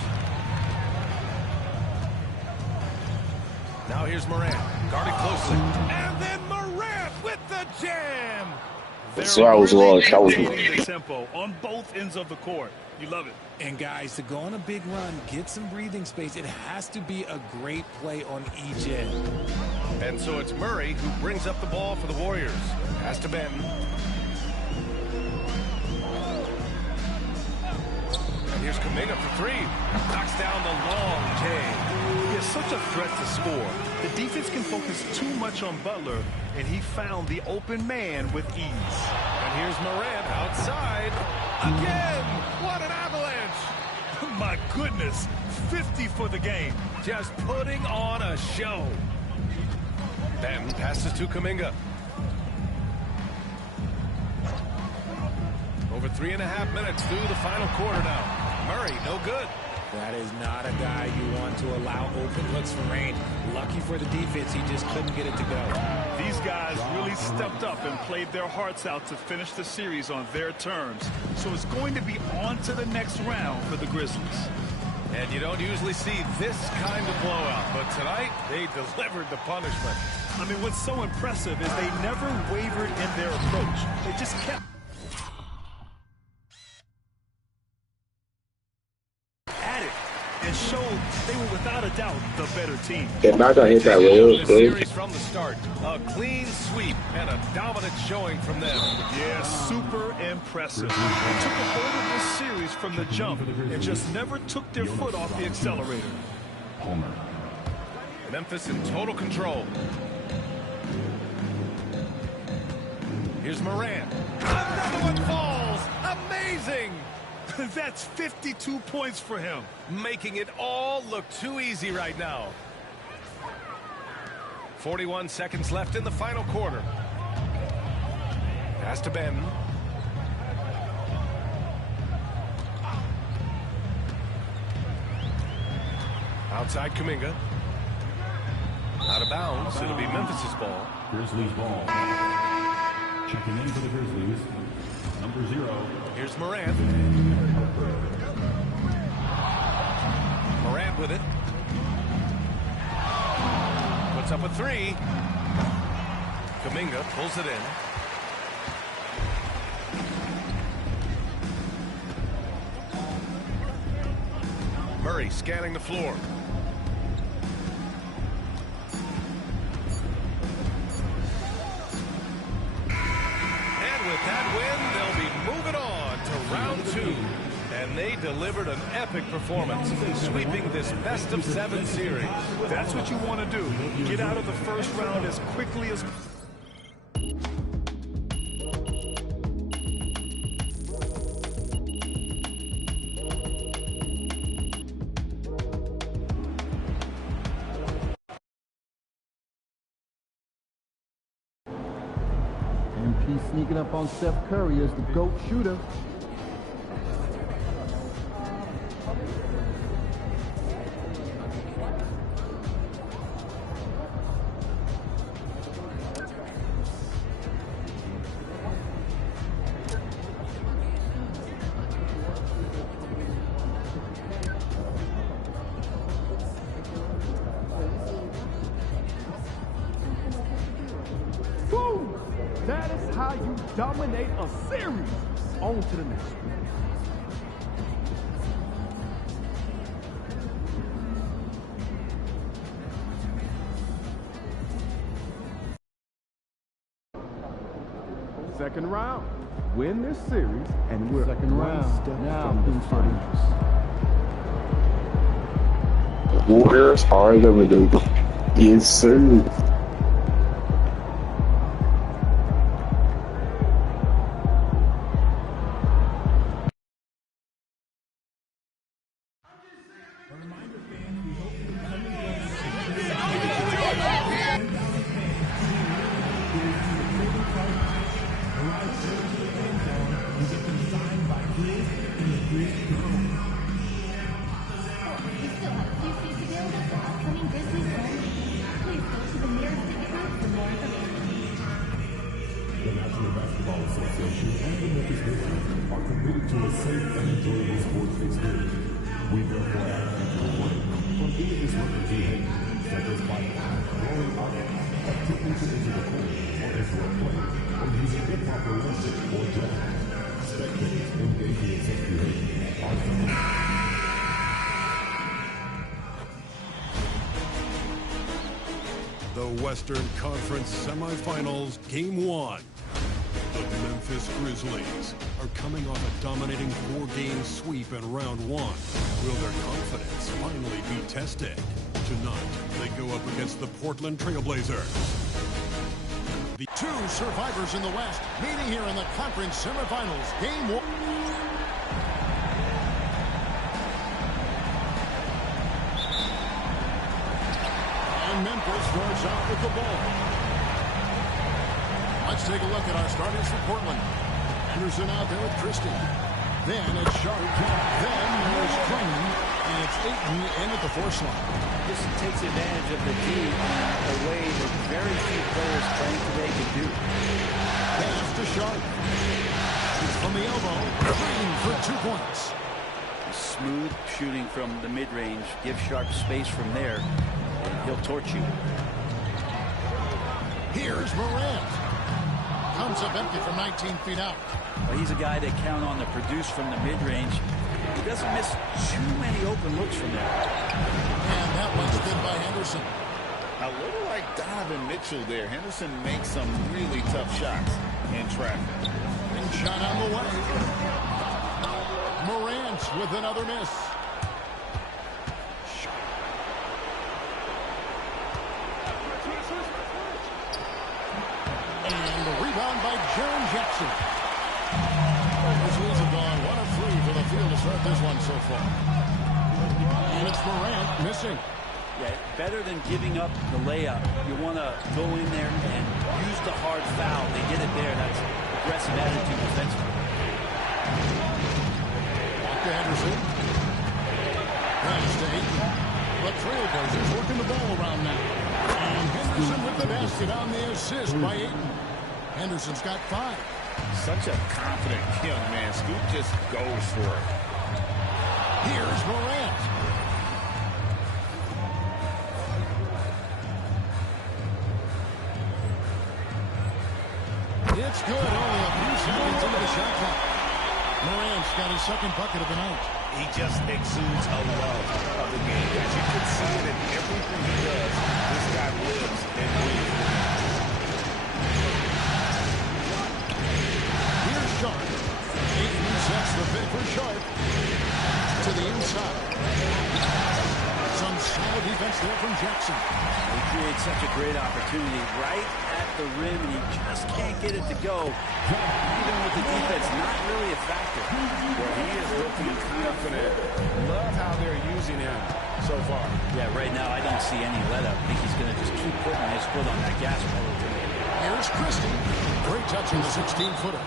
here's Morant, guarded closely. And then Morant with the jam. They're really maintaining the tempo on both ends of the court. You love it. And guys, to go on a big run, get some breathing space, it has to be a great play on each end. And so it's Murray who brings up the ball for the Warriors. Pass to Benton. And here's Kuminga for three. Knocks down the long J. He is such a threat to score. The defense can focus too much on Butler, and he found the open man with ease. And here's Morant outside. Again! What an avalanche! My goodness, 50 for the game. Just putting on a show. Then passes to Kuminga. Over 3.5 minutes through the final quarter now. Murray, no good. That is not a guy you want to allow open looks for rain. Lucky for the defense, he just couldn't get it to go. These guys really stepped up and played their hearts out to finish the series on their terms. So it's going to be on to the next round for the Grizzlies. And you don't usually see this kind of blowout, but tonight they delivered the punishment. I mean, what's so impressive is they never wavered in their approach. They just kept at it and showed they were without a doubt the better team. If not gonna hit that real good. Series from the start, a clean sweep and a dominant showing from them. Yeah, super impressive. They took a hold of this series from the jump and just never took their foot off the accelerator. Memphis in total control. Here's Morant. Another one falls. Amazing. That's 52 points for him. Making it all look too easy right now. 41 seconds left in the final quarter. Pass to Benton. Outside Kuminga. Out of bounds. It'll be Memphis' ball. Grizzlies ball. Checking in for the Grizzlies. Number 0. Here's Morant. Morant with it. Puts up a three. Kuminga pulls it in. Murray scanning the floor. And with that win, they'll be moving on to round 2. And they delivered an epic performance, sweeping this best-of-7 series. That's what you want to do. Get out of the first round as quickly as MP sneaking up on Steph Curry as the GOAT shooter. Boom! That is how you dominate a series. On to the next one. Second round. Win this series, and we're Second one round. step Now, from the finals. Warriors are eliminated. Yes, sir. The National Basketball Association and the Memphis Grizzlies are committed to a safe and enjoyable sports experience. We therefore ask you to refrain from any disruptive behavior, such as fighting, The Western Conference Semifinals, Game 1. The Memphis Grizzlies are coming off a dominating 4-game sweep in round 1. Will their confidence finally be tested? Tonight, they go up against the Portland Trailblazers. The two survivors in the West meeting here in the conference semifinals, Game 1. And Memphis starts out with the ball. Let's take a look at our starters for Portland. Henderson out there with Christie. Then it's Sharp. Then there's Crane. And it's Ayton in at the 4 slot. This takes advantage of the D in a way that very few players playing today can do. Pass to Sharp. Shoots from the elbow. Crane for 2 points. Smooth shooting from the mid-range. Give Sharp space from there, and he'll torch you. Here's Morant. Comes up empty from 19 feet out. Well, he's a guy they count on to produce from the mid-range. He doesn't miss too many open looks from there. And that one's good by Henderson. A little like Donovan Mitchell there. Henderson makes some really tough shots in traffic. And shot on the way. Morant with another miss. And the rebound by Jaren Jackson. Grizzlies have gone 1 of 3 for the field to start this one so far. And it's Morant missing. Yeah, better than giving up the layup. You want to go in there and use the hard foul. They get it there. That's aggressive attitude defensively. Back to Henderson. Pass to Ayton. The Trailblazers working the ball around now. And Henderson with the basket on the assist by Ayton. Henderson's got 5. Such a confident young man. Scoop just goes for it. Here's Morant. It's good. Only a few seconds into the shot clock. Morant's got his second bucket of the night. He just exudes a love of the game. As you can see it in everything he does, this guy lives and breathes. Here's Sharp. Ayton sets the pick for Sharp. To the inside. Some solid defense there from Jackson. He creates such a great opportunity right at the rim, and he just can't get it to go. Even with the defense not really a factor. Well, he is looking confident. Love how they're using him so far. Yeah, right now I don't see any let up. I think he's going to just keep putting his foot on that gas pedal tonight. Here's Christie. Great touch on the 16-footer.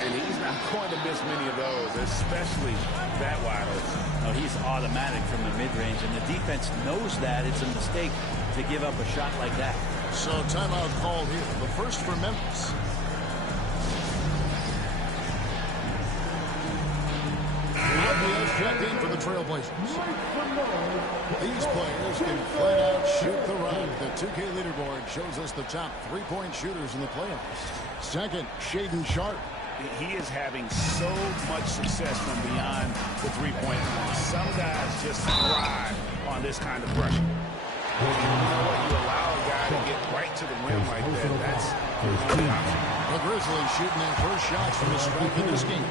And he's not going to miss many of those, especially that wide open. No, he's automatic from the mid-range, and the defense knows that. It's a mistake to give up a shot like that. So timeout called here. The first for Memphis. Rugby checked in for the Trailblazers. These players can flat out shoot the rock. The 2K leaderboard shows us the top 3-point shooters in the playoffs. Second, Shaedon Sharp. He is having so much success from beyond the three-point line. Some guys just thrive on this kind of pressure. You know what? You allow a guy to get right to the rim like that. That's the option. The Grizzlies shooting their first shots from the stripe in this game.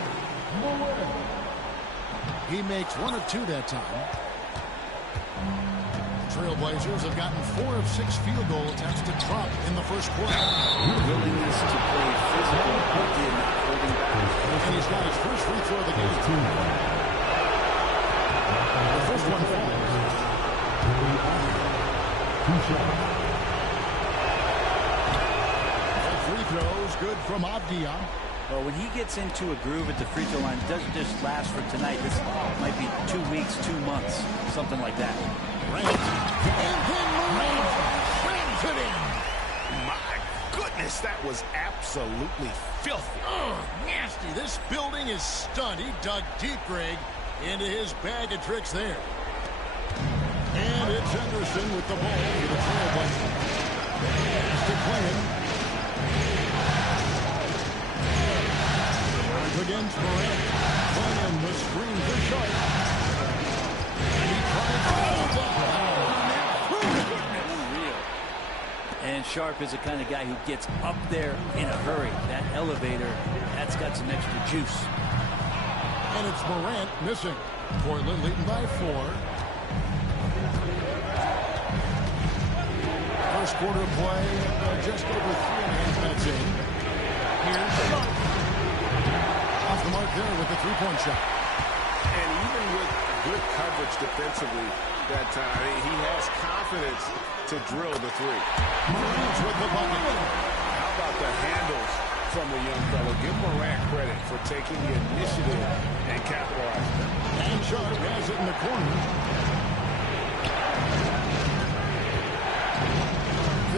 He makes 1 of 2 that time. Trailblazers have gotten 4 of 6 field goal attempts to drop in the first quarter. Willingness to play physical, but not holding back. And he's got his first free throw of the game. The first one falls. The free throws good from Avdia. Well, when he gets into a groove at the free throw line, it doesn't just last for tonight. This might be 2 weeks, 2 months, something like that. And then Morant brings it in. My goodness, that was absolutely filthy. Oh, nasty. This building is stunned. He dug deep, Greg, into his bag of tricks there. And it's Henderson with the ball for the Trailblazers. Pass to Clinton. Against Morant. Clinton the screen for Sharp. And he tries to hold that. Unreal. And Sharp is the kind of guy who gets up there in a hurry. That elevator, that's got some extra juice. And it's Morant missing. Portland leading by 4. First quarter play, just over 3.5 minutes in. Here's Sharp. Off the mark there with the three-point shot. And even with good coverage defensively that time, he has confidence to drill the three. Morant with the bucket. How about the handles from the young fellow? Give Morant credit for taking the initiative and capitalizing. And Sharp has it in the corner.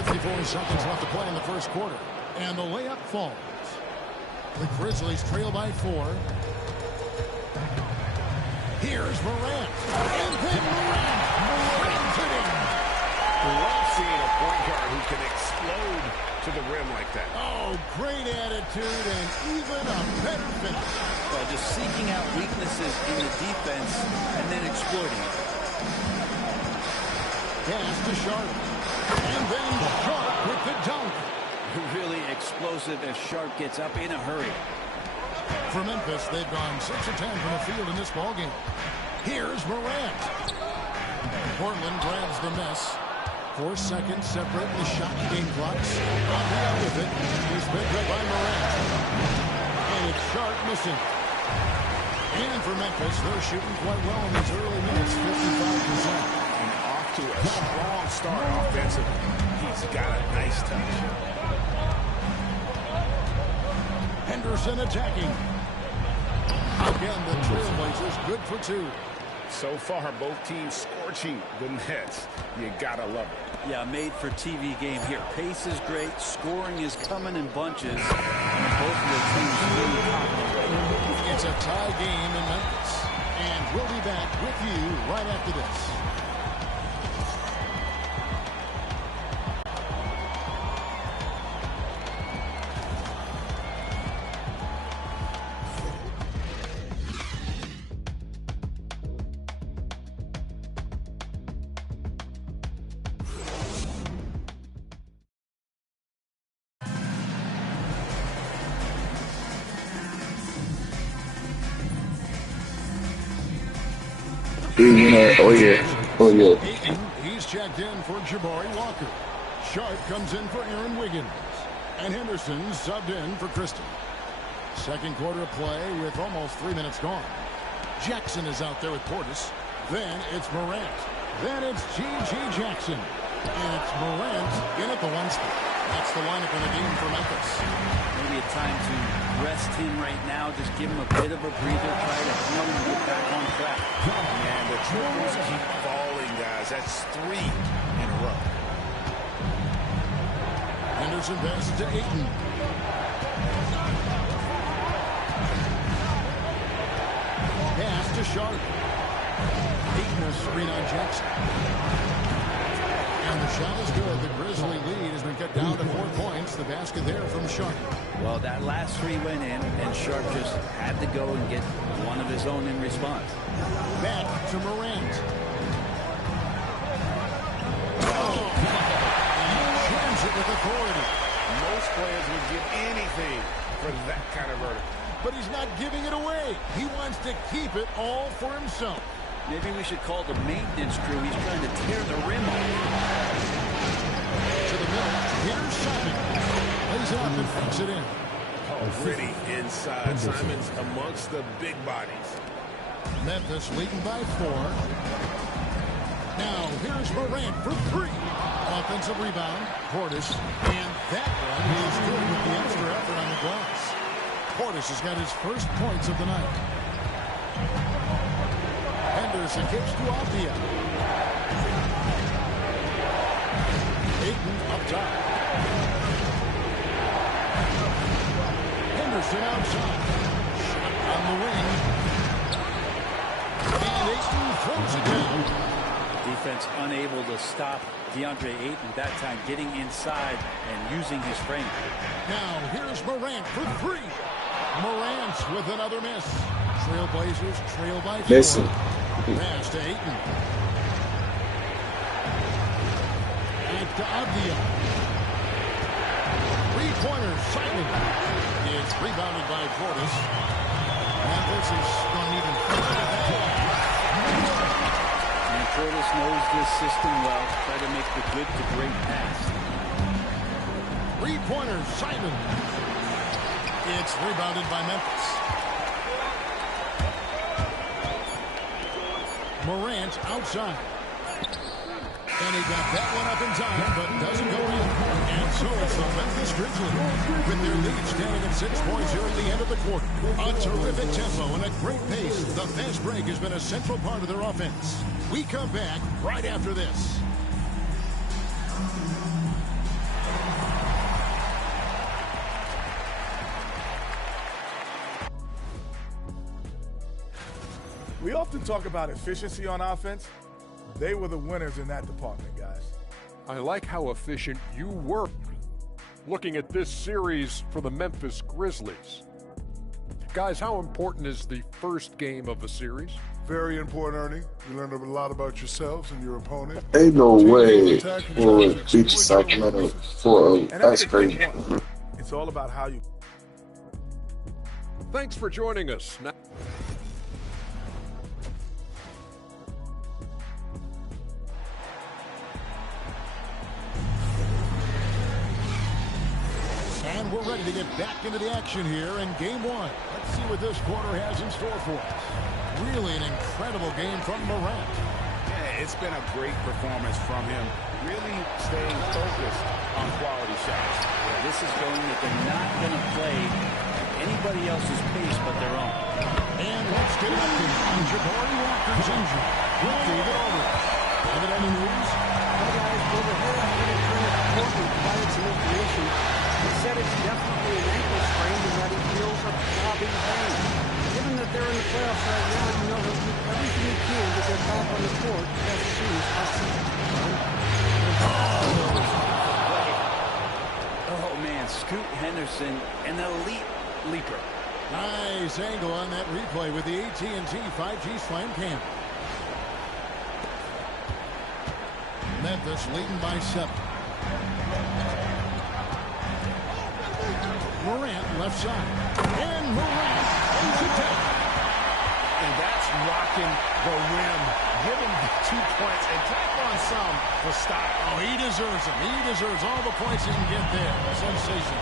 54 seconds left to play in the first quarter. And the layup falls. The Grizzlies trail by 4. Here's Morant. And then Morant. Morant it in. Love seeing a point guard who can explode to the rim like that. Oh, great attitude and even a better finish. Well, just seeking out weaknesses in the defense and then exploiting it. Pass to Sharp. And then Sharp with the dunk. Really explosive as Sharp gets up in a hurry. For Memphis, they've gone 6 of 10 from the field in this ballgame. Here's Morant. Portland grabs the miss. 4 seconds separating the shot and game clocks. Abia with it. He's picked up by Morant. And it's Sharp missing. And for Memphis, they're shooting quite well in these early minutes, 55%. And off to a strong start offensively. He's got a nice touch. Henderson attacking. Again, the Trailblazers good for 2. So far, both teams scorching the Nets. You gotta love it. Yeah, made for TV game here. Pace is great. Scoring is coming in bunches. And both of the teams really confident right now. It's a tie game in Memphis. And we'll be back with you right after this. Oh yeah. Ayton, he's checked in for Jabari Walker. Sharp comes in for Aaron Wiggins. And Henderson subbed in for Kristen. Second quarter play with almost 3 minutes gone. Jackson is out there with Portis. Then it's Morant. Then it's G.G. Jackson. And it's Morant in at the 1 spot. That's the lineup in the game for Memphis. Maybe a time to rest him right now. Just give him a bit of a breather. Try to help him get back on track. Man, the triples keep falling, guys. That's 3 in a row. Henderson passes to Ayton. Pass to Sharp. Ayton a screen on Jackson. And the shot is good. The Grizzly lead has been cut down to 4 points. The basket there from Sharp. Well, that last 3 went in, and Sharp just had to go and get one of his own in response. Back to Morant. It with authority. Most players would give anything for that kind of verdict. But he's not giving it away. He wants to keep it all for himself. Maybe we should call the maintenance crew. He's trying to tear the rim off. To the middle. Here's Simon. Lays it up and puts it in. Gritty inside. Simon's amongst the big bodies. Memphis leading by 4. Now here's Morant for 3. Offensive rebound, Portis, and that one is good with the extra effort on the glass. Portis has got his first points of the night. Henderson kicks to Abia. Ayton up top. Henderson outside. Shot on the wing. And Ayton throws it down. Defense unable to stop DeAndre Ayton that time, getting inside and using his frame. Now here's Morant for 3. Morant with another miss. Trailblazers trail by 4. Listen. Pass to Ayton. Back to Avdia. Three-pointer, Simon. It's rebounded by Portis. Memphis is going even further back. And Portis knows this system well. Try to make the good to great pass. Three-pointer, Simon. It's rebounded by Memphis. Morant outside. And he got that one up in time, but doesn't go in. And so it's the Memphis Grizzlies with their lead standing at 6 points here at the end of the quarter. A terrific tempo and a great pace. The fast break has been a central part of their offense. We come back right after this. We often talk about efficiency on offense. They were the winners in that department, guys. I like how efficient you worked looking at this series for the Memphis Grizzlies. Guys, how important is the first game of the series? Very important, Ernie. You learned a lot about yourselves and your opponent. Ain't no way we'll beat Sacramento 4-0. That's crazy. It's all about how you... Thanks for joining us. Now and we're ready to get back into the action here in game 1. Let's see what this quarter has in store for us. Really an incredible game from Morant. Yeah, it's been a great performance from him. Really staying focused on quality shots. Yeah, this is showing that they're not going to play anybody else's pace but their own. And let's get an update on Jabari Walker's injury. We'll leave it over. Have it any news? Well, guys, over here, I'm going to turn it to Courtney, provided some information. He said it's definitely an ankle sprain and that he feels a throbbing pain. Given that they're in the playoffs right now, you know he'll do everything he can to get back on the court as soon as possible. Oh, man, Scoot Henderson, an elite leaper. Nice angle on that replay with the AT&T 5G Slam Cam. Memphis leading by 7. Morant left side. And Morant owns it down. And that's rocking the rim. Give him 2 points and tack on some for style. Oh, he deserves them. He deserves all the points he can get there. Sensational.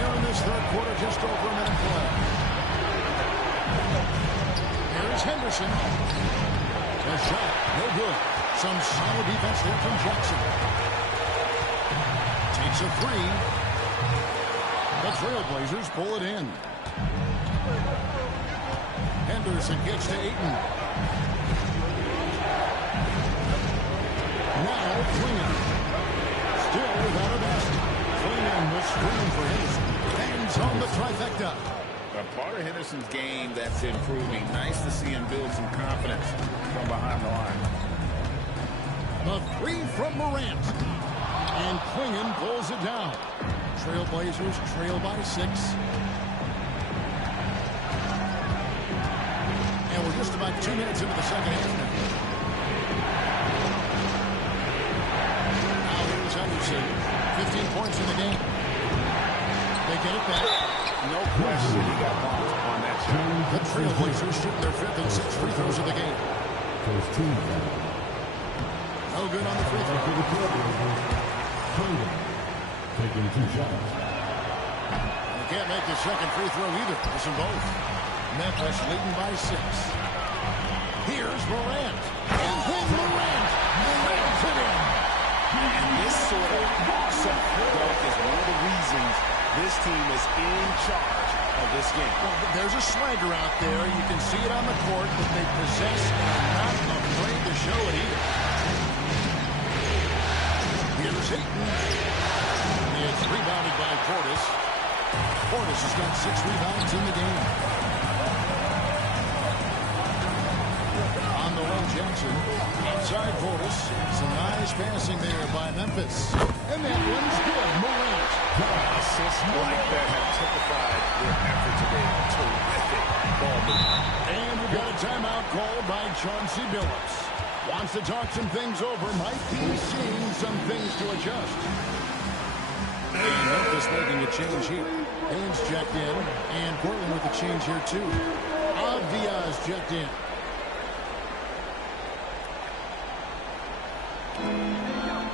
Here in this third quarter, just over a minute play. Here's Henderson. A shot, no good. Some solid defense there from Jackson. Takes a 3. The Trailblazers pull it in. Henderson gets to Ayton. Now Klingon. Still without a basket. Klingon will screen for Henderson. Hands on the trifecta. A part of Henderson's game that's improving. Nice to see him build some confidence from behind the line. The 3 from Morant. And Klingon pulls it down. Trailblazers trail by 6. And we're just about 2 minutes into the second half now. Now here's Henderson. 15 points in the game. They get it back. No question he got bumped on that shot. The Trailblazers shooting their 5th and 6th free throws of the game. No good on the free throw. Taking 2 shots. You can't make the second free throw either. Miss them both. Memphis leading by 6. Here's Morant. And then Morant. Morant it in. And this sort of awesome dunk is one of the reasons this team is in charge of this game. Well, there's a swagger out there. You can see it on the court that they possess and are not afraid to show it either. Here's Ayton. It's rebounded by Portis. Portis has got 6 rebounds in the game. On the run, Jackson. Outside Portis. Some nice passing there by Memphis. And that one's good. Morant. Assists like that have typified their effort today. Terrific ball movement. And we've got a timeout called by Chauncey Billups. Wants to talk some things over. Might be seeing some things to adjust. And Memphis making a change here. Haynes checked in, and Portland with a change here too. Avdia's checked in.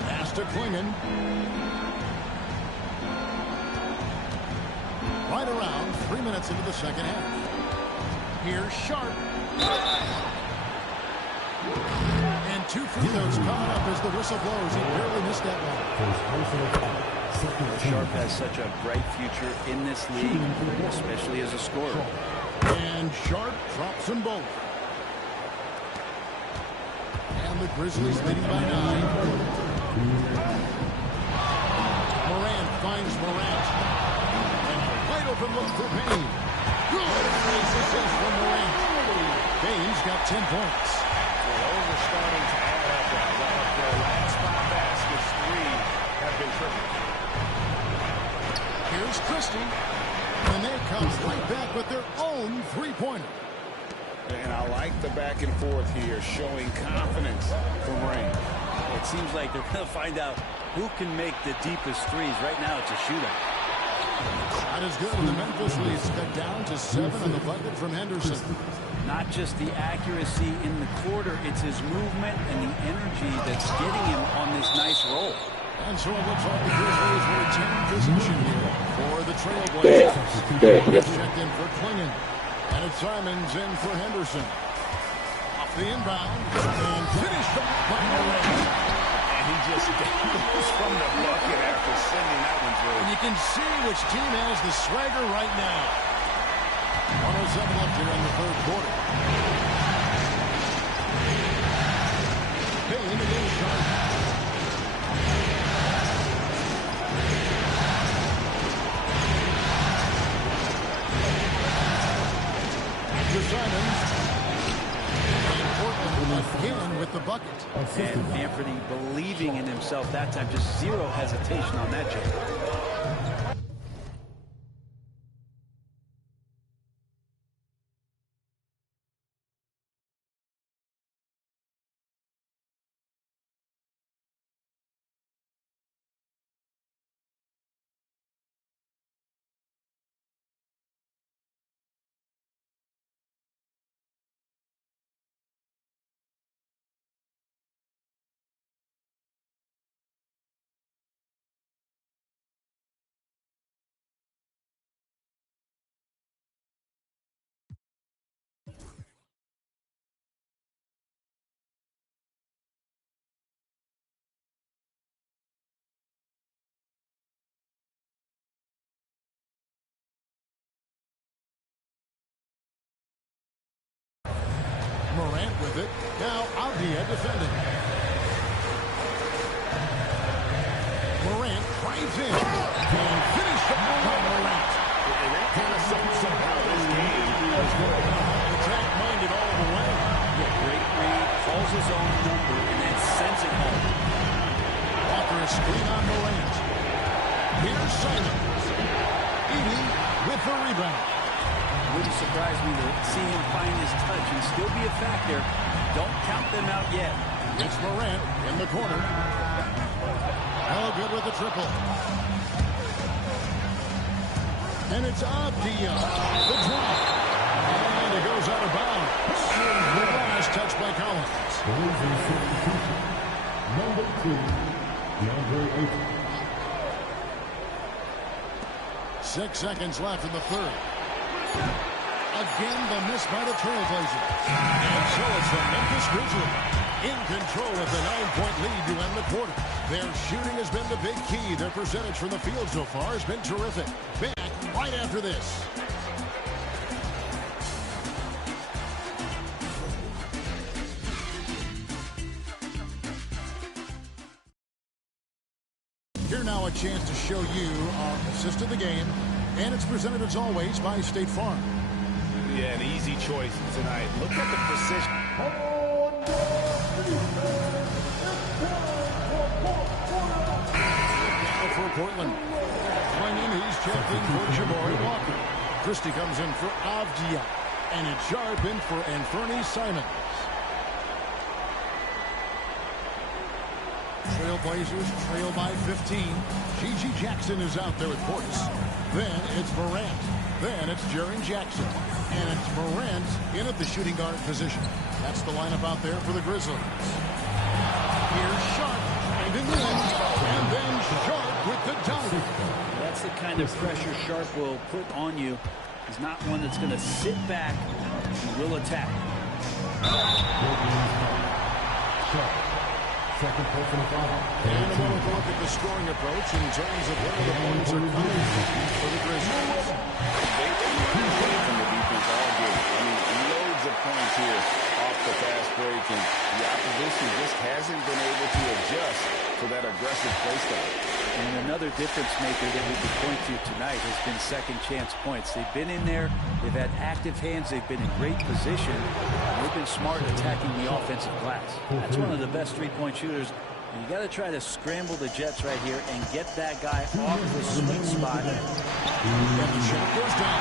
Pass to Klingon. Right around 3 minutes into the second half. Here's Sharp. And 2 free throws coming up as the whistle blows. He barely missed that one. Sharp has such a bright future in this league, especially as a scorer. And Sharp drops them both. And the Grizzlies leading by 9. Morant finds Morant. And a wide open look for Payne. Good assist from Morant. Payne's got 10 points. Well, those are starting to add up now. Their last 5 baskets, 3 have been triple. Here's Christie. And they come right back with their own three-pointer. And I like the back and forth here, showing confidence from Rain. It seems like they're going to find out who can make the deepest threes. Right now, it's a shootout. Not as good, and the Memphis lead's cut down to 7 on the bucket from Henderson. Not just the accuracy in the quarter, it's his movement and the energy that's getting him on this nice roll. And so it looks like the Grizzlies will retain position here for the Trailblazers. Checked in for Klingon. And it's Simons in for Henderson. Off the inbound. And finished by Morant. And he just goes from the bucket after sending that one through. And you can see which team has the swagger right now. 107 left here in the third quarter. Payne against Sharp. To Simons. And Portland again with the bucket. And Anthony believing in himself that time. Just zero hesitation on that jump. Morant with it. Now Avdia defending. Morant drives in. And finished by Morant. And that kind of sums up how this game is going. Attack-minded all the way. Great read, calls his own number, and then sends it home. Walker a screen on Morant. Here's Simons. Edie with the rebound. Wouldn't surprise me to see him find his touch and still be a factor. Don't count them out yet. It's Morant in the corner. Oh, good with the triple. And it's Avdia. The drop. And it goes out of bounds. The last touch by Collins. Number 2, DeAndre Ayton. 6 seconds left in the third. Again, the miss by the Trailblazers. And so it's the Memphis Grizzlies in control of the 9-point lead to end the quarter. Their shooting has been the big key. Their percentage from the field so far has been terrific. Back right after this. Here now a chance to show you our assist of the game. And it's presented as always by State Farm. Yeah, an easy choice tonight. Look at the precision. for Portland. Clingan, he's checked in for Jabari Walker. Christie comes in for Avdia. And it's Sharp in for Anthony Simons. Trailblazers trail by 15. Gigi Jackson is out there with Portis. Then it's Morant. Then it's Jaren Jackson. And it's Morant in at the shooting guard position. That's the lineup out there for the Grizzlies. Here's Sharp. And in the end. And then Sharp with the dunk. That's the kind of pressure Sharp will put on you. He's not one that's going to sit back. He will attack. Second personal foul. And a moment to look at the scoring approach in terms of where the points are coming from for the Grizzlies. They played from the defense all game. I mean, loads of points here off the fast break, and the opposition just hasn't been able to adjust to that aggressive play style. And another difference maker that we could point to tonight has been second chance points. They've been in there. They've had active hands. They've been in great position. They've been smart attacking the offensive glass. That's one of the best three-point shooters. And you got to try to scramble the Jets right here and get that guy off the sweet spot. And the shot goes down.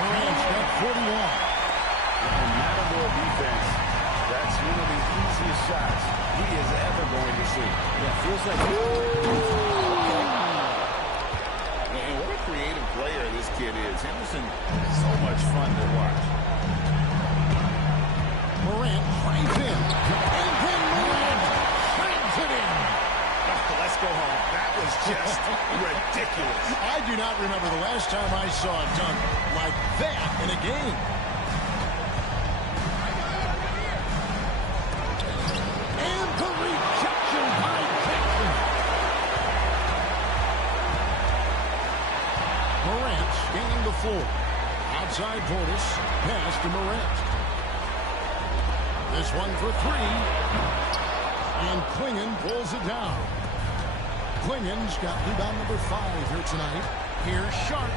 Morant's got 41. And Matador defense, that's one of the easiest shots he is ever going to see. Yeah, feels like... And what a creative player this kid is. Henderson, so much fun to watch. Morant drives in. And then Morant slams it in. Oh, let's go home. That was just ridiculous. I do not remember the last time I saw a dunk like that in a game. And the rejection by Jackson. Morant scanning the floor. Outside Portis. Pass to Morant. This one for three. And Clingan pulls it down. Clingan's got rebound number 5 here tonight. Here's Sharp.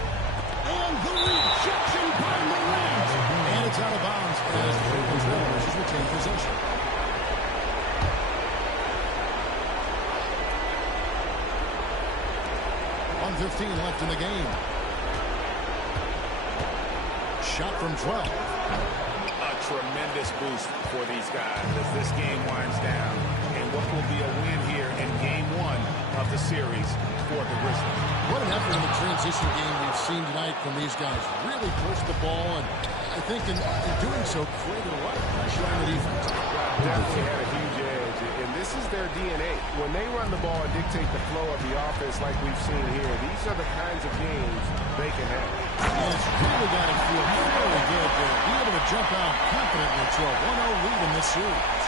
And the rejection by Morant. And it's out of bounds as the Portland Trailblazers retain possession. .1:15 left in the game. Shot from 12. A tremendous boost for these guys as this game winds down and what will be a win here in game 1 of the series for the Grizzlies. What an effort in the transition game we've seen tonight from these guys. Really push the ball, and I think in doing so created a lot of pressure on the defense. Definitely had a huge edge, and this is their DNA. When they run the ball and dictate the flow of the offense like we've seen here, these are the kinds of games they can have. And it's really got to feel really good to be able to jump out confidently to a 1-0 lead in this series.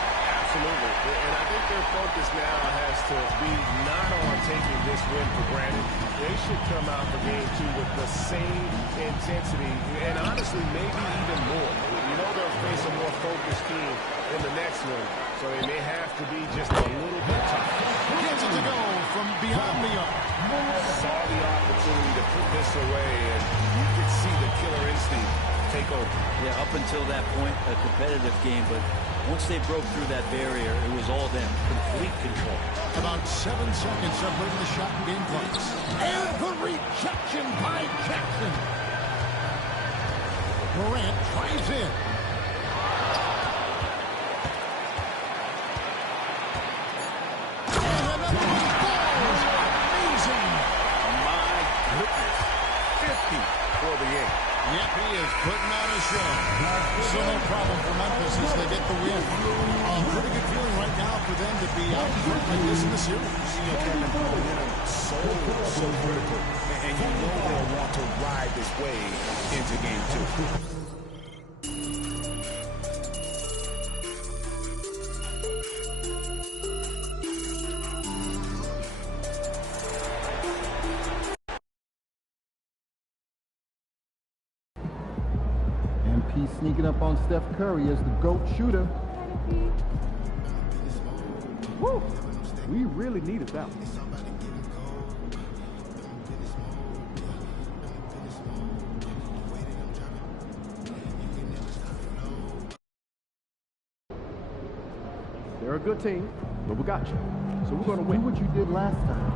Absolutely. And I think their focus now has to be not on taking this win for granted. They should come out for game 2 with the same intensity and honestly maybe even more. You know they'll face a more focused team in the next one, so they may have to be just a little bit tougher. Gets it to go from beyond the arc. Saw the opportunity to put this away, and you could see the killer instinct take over. Yeah, up until that point, a competitive game, but once they broke through that barrier, it was all them. Complete control. About 7 seconds separating the shot and game clocks. And the rejection by Jackson. Morant drives in. And another one falls. Amazing. My goodness. 50 for the game. Yep, he is putting on a show. So no problem for Memphis as they get the win. A pretty good feeling right now for them to be out front like this in the series. You know, Kevin, momentum so critical. And you know they'll want to ride this wave into game 2. MP sneaking up on Steph Curry as the GOAT shooter. Woo! We really needed that one. They're a good team, but we got you. So we're going to win. Do what you did last time.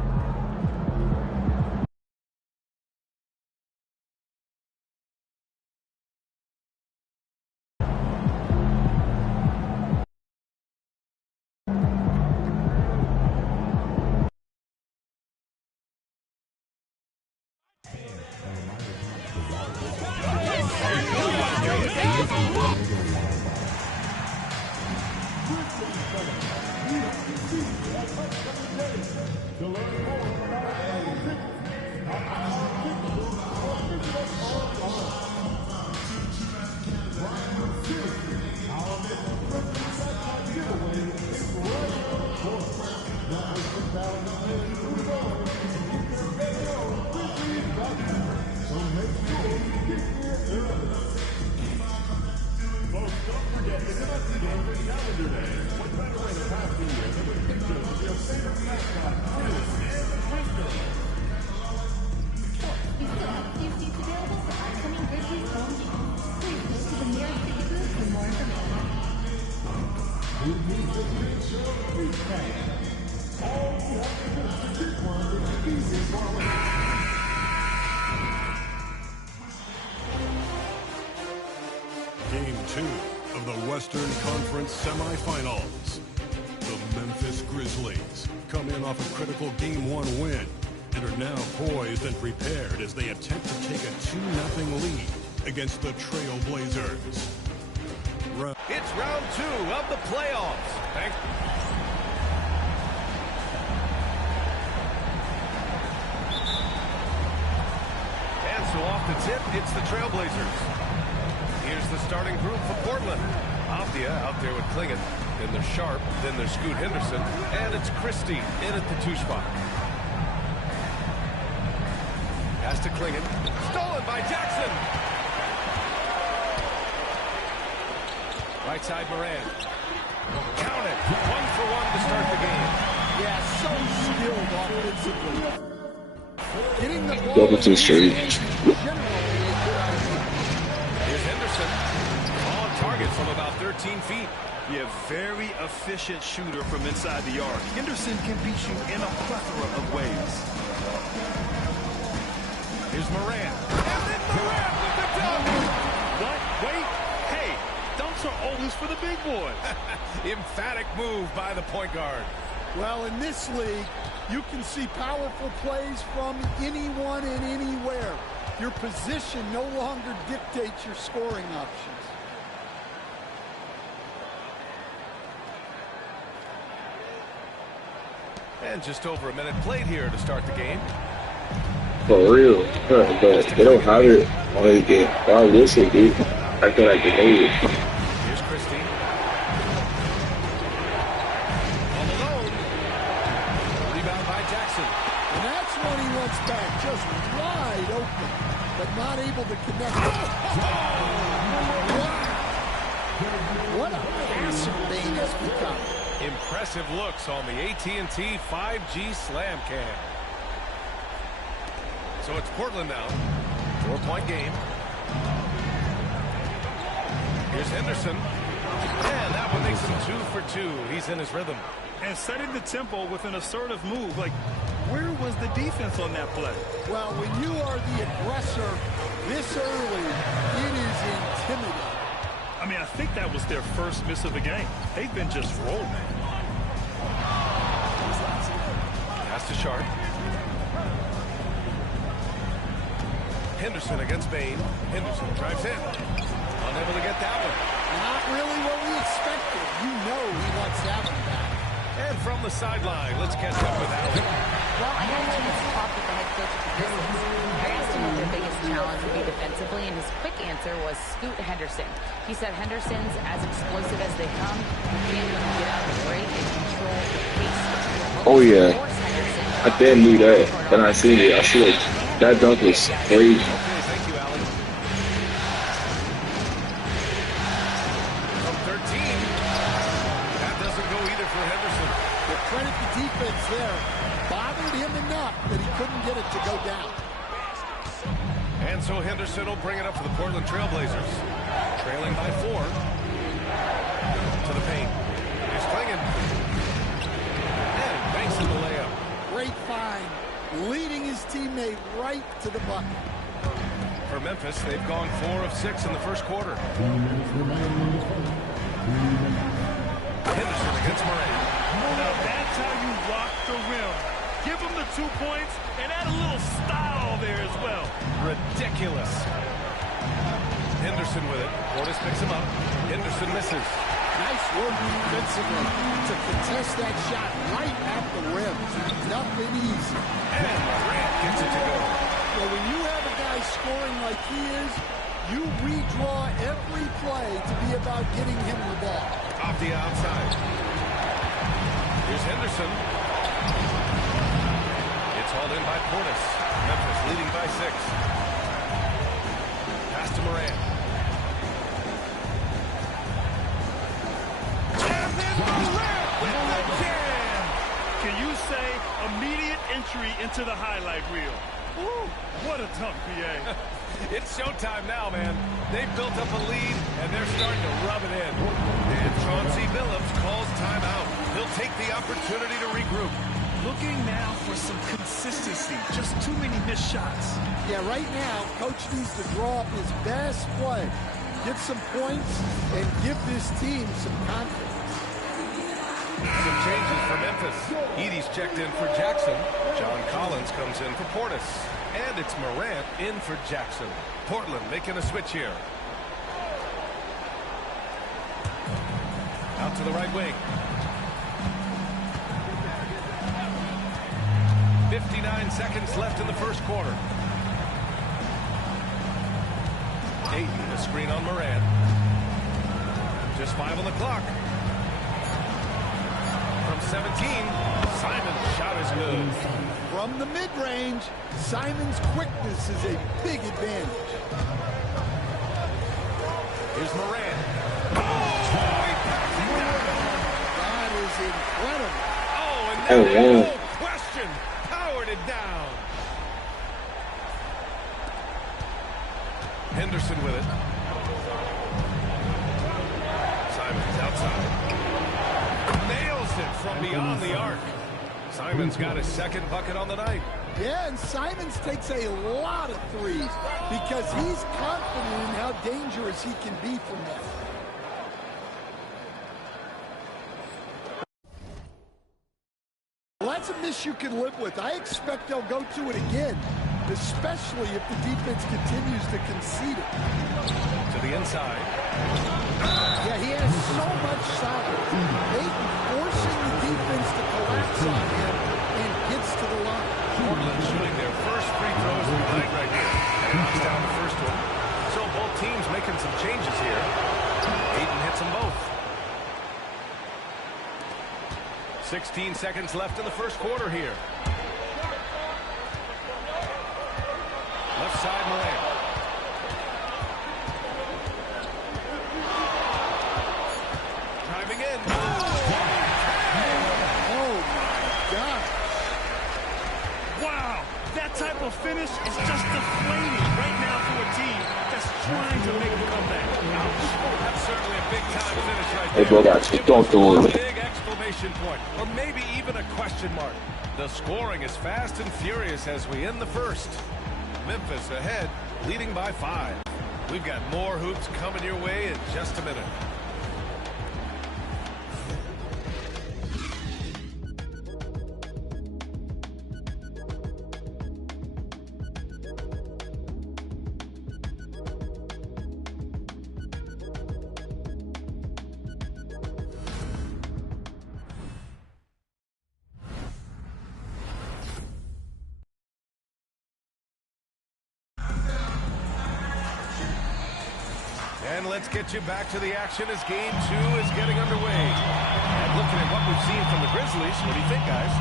Game 2 of the Western Conference semifinals. The Memphis Grizzlies come in off a critical Game 1 win and are now poised and prepared as they attempt to take a 2-0 lead against the Trail Blazers. It's round 2 of the playoffs. And so off the tip, it's the Trailblazers. Here's the starting group for Portland. Avdia out there with Klingon. Then there's Sharp. Then there's Scoot Henderson. And it's Christie in at the 2 spot. Pass to Klingon. Stolen by Jackson. Right side Moran. Count it. 1 for 1 to start the game. Yeah, so skilled offensively. Getting the ball. Double 2 straight. Here's Henderson. On target from about 13 feet. Yeah, very efficient shooter from inside the arc. Henderson can beat you in a plethora of ways. Here's Moran. And then Moran with the dunk. What? Wait. Hey, dunks are always for the big boys. Emphatic move by the point guard. Well, in this league, you can see powerful plays from anyone and anywhere. Your position no longer dictates your scoring options. And just over a minute played here to start the game. For real. But they don't have it on this game. Wow, listen, dude. I feel like they made it. Here's Christie. All alone. Rebound by Jackson. And that's when he wants back, just wide open, but not able to connect. What a passer Bane has become. Impressive looks on the AT&T 5G Slam Cam. So it's Portland now. 4-point game. Here's Henderson. And that one makes him 2 for 2. He's in his rhythm. And setting the tempo with an assertive move. Like, where was the defense on that play? Well, when you are the aggressor this early, it is intimidating. I mean, I think that was their first miss of the game. They've been just rolling. Pass to Sharp. Henderson against Bane. Henderson drives in. Unable to get that one. Not really what we expected. You know he wants that one back. And from the sideline, let's catch up with Allen. Well, I got a chance to talk with the head coach of the Grizzlies. I asked him what their biggest challenge would be defensively, and his quick answer was Scoot Henderson. He said Henderson's as explosive as they come. You can't let him get out of the break and control the pace. Oh, yeah. I didn't knew that. Then I seen it. I should have. That dunk was crazy. Thank you, Allen. From 13. That doesn't go either for Henderson. The credit the defense there. Bothered him enough that he couldn't get it to go down. And so Henderson will bring it up for the Portland Trailblazers. Trailing by 4. To the paint. Here's Klingon. And banks in the layup. Great find. Leading his teammate right to the bucket. For Memphis, they've gone 4 of 6 in the first quarter. Henderson against Moran. Now that's how you rock the rim. Give him the 2 points and add a little style there as well. Ridiculous. Henderson with it. Portis picks him up. Henderson misses. Nice work defensively to contest that shot right at the rim. Nothing easy. And Durant gets it to go. Well, when you have a guy scoring like he is, you redraw every play to be about getting him the ball. Off the outside. Here's Henderson. It's hauled in by Portis. Memphis leading by 6. Pass to Moran. Can you say immediate entry into the highlight reel? Ooh, what a dunk, PA. It's showtime now, man. They've built up a lead, and they're starting to rub it in. And Chauncey Billups calls timeout. He'll take the opportunity to regroup. Looking now for some consistency. Just too many missed shots. Yeah, right now, Coach needs to draw up his best play, get some points, and give this team some confidence. Some changes for Memphis. Edey's checked in for Jackson. John Collins comes in for Portis. And it's Morant in for Jackson. Portland making a switch here. Out to the right wing. 59 seconds left in the first quarter. Ayton, the screen on Morant. Just 5 on the clock. From 17, Simon's shot is good. From the mid-range, Simon's quickness is a big advantage. Here's Morant. That is incredible. Oh, and then no question, powered it down. Henderson with it. Simon's outside. Nails it from beyond the arc. Simon's got his second bucket on the night. Yeah, and Simons takes a lot of threes because he's confident in how dangerous he can be from that. Well, that's a miss you can live with. I expect they'll go to it again, especially if the defense continues to concede it. To the inside. Yeah, he has so much size. Ayton forcing the defense to collapse on him and gets to the line. Portland shooting their first free throws of the night right here. And knocks down the first one. So both teams making some changes here. Ayton hits them both. 16 seconds left in the first quarter here. Left side, Morant. Driving in. Oh, my God. Wow, that type of finish is just deflating right now for a team that's trying to make a comeback. Ouch. That's certainly a big-time finish right Hey, there. bro, that's don't do it. Big exclamation point, or maybe even a question mark. The scoring is fast and furious as we end the first. Memphis ahead, leading by 5. We've got more hoops coming your way in just a minute. And let's get you back to the action as Game 2 is getting underway. And looking at what we've seen from the Grizzlies, what do you think, guys?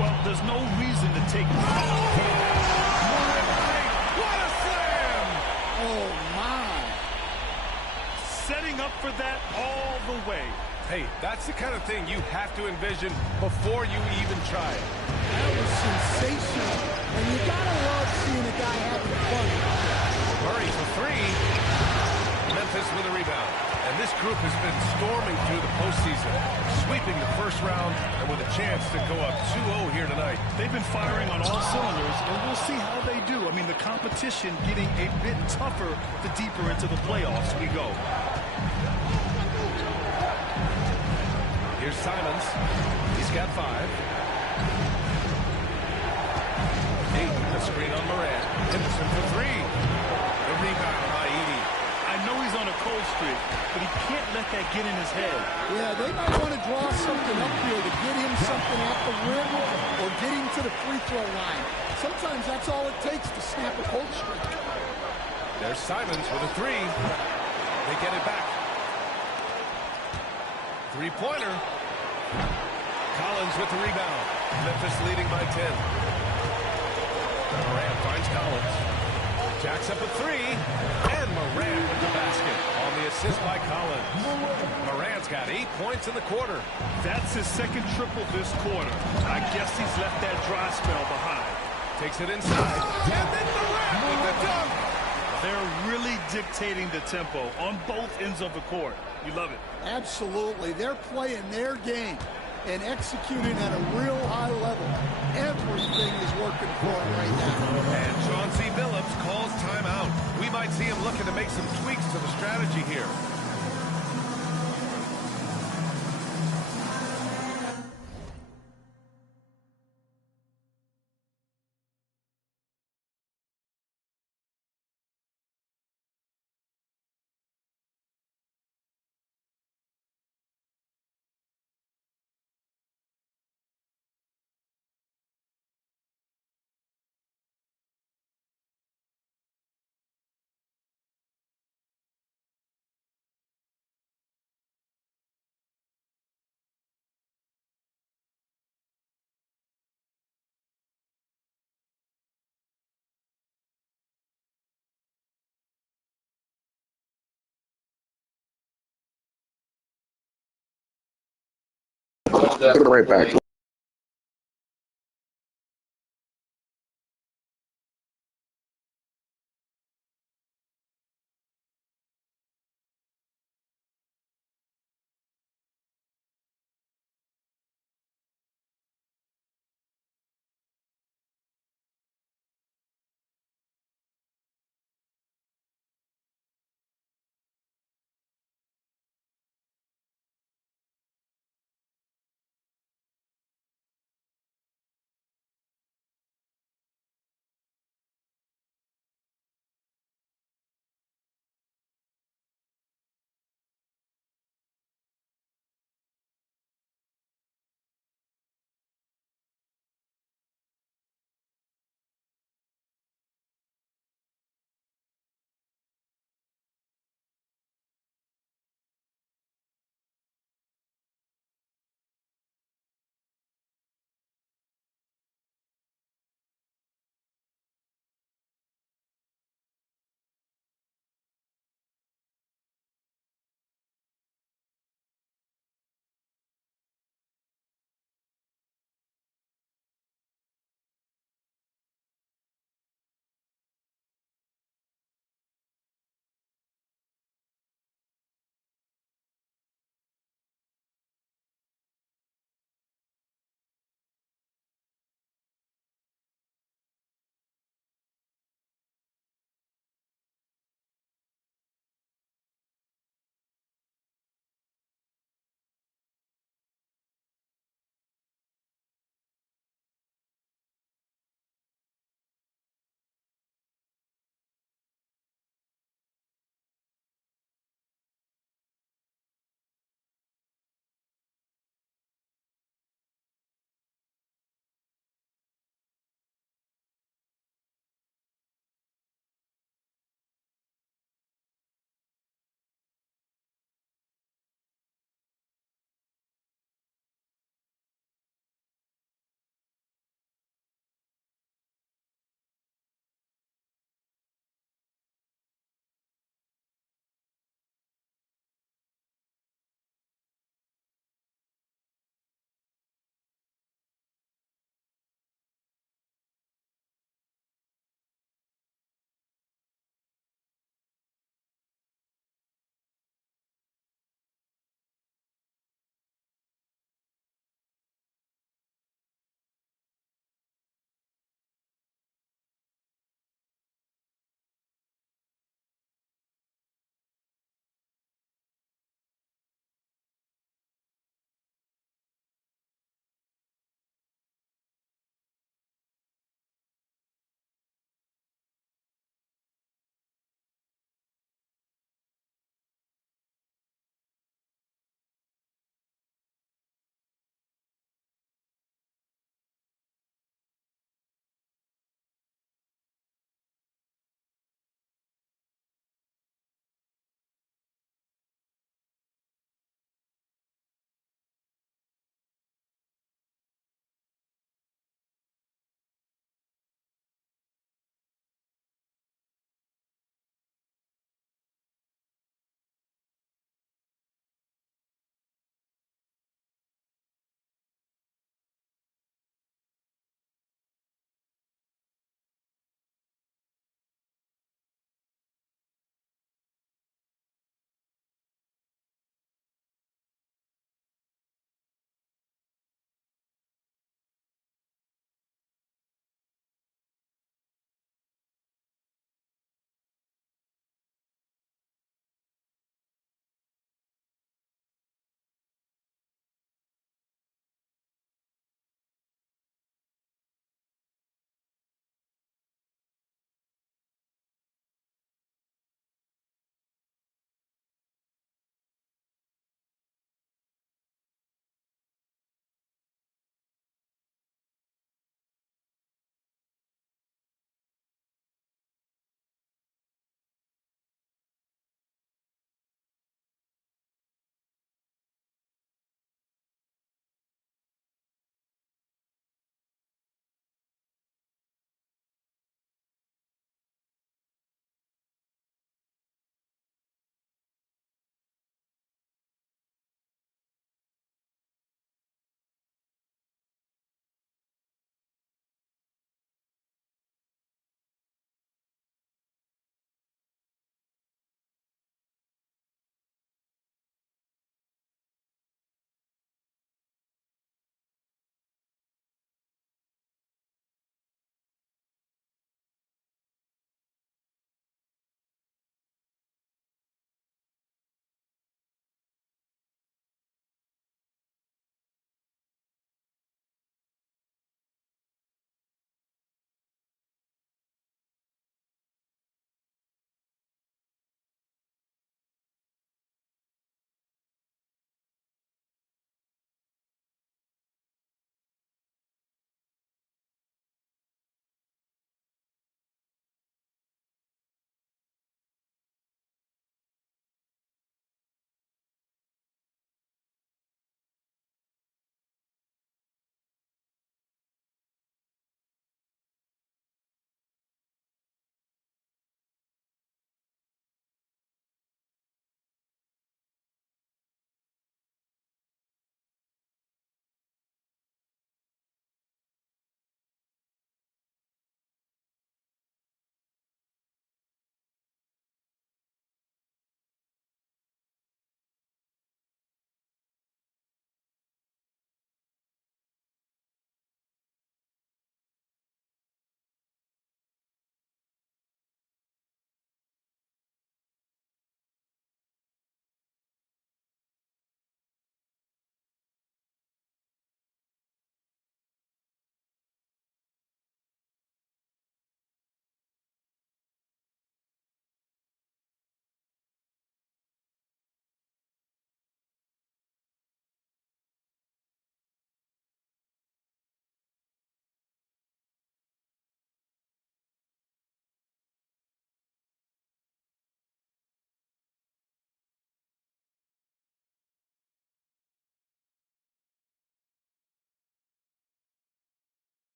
Well, there's no reason to take... What a slam! Oh, my. Setting up for that all the way. Hey, that's the kind of thing you have to envision before you even try it. That was sensational. And you gotta love seeing a guy having fun. Murray for 3. Memphis with a rebound. And this group has been storming through the postseason, sweeping the first round, and with a chance to go up 2-0 here tonight. They've been firing on all cylinders, and we'll see how they do. I mean, the competition getting a bit tougher the deeper into the playoffs we go. Here's Simons. He's got 5. Ayton, the screen on Morant. Henderson for 3. The rebound by Edey. I know he's on a cold streak, but he can't let that get in his head. Yeah, they might want to draw something up here to get him something at the rim or get him to the free throw line. Sometimes that's all it takes to snap a cold streak. There's Simons with a 3. They get it back. Three-pointer. Collins with the rebound. Memphis leading by 10. Morant finds Collins. Jacks up a 3. And Morant with the basket. on the assist by Collins. Morant's got 8 points in the quarter. That's his second triple this quarter. I guess he's left that dry spell behind. Takes it inside. And then Morant with the dunk. They're really dictating the tempo on both ends of the court. You love it. Absolutely. They're playing their game and executing at a real high level. Everything is working for them right now. And Chauncey Billups calls timeout. We might see him looking to make some tweaks to the strategy here. Be right back.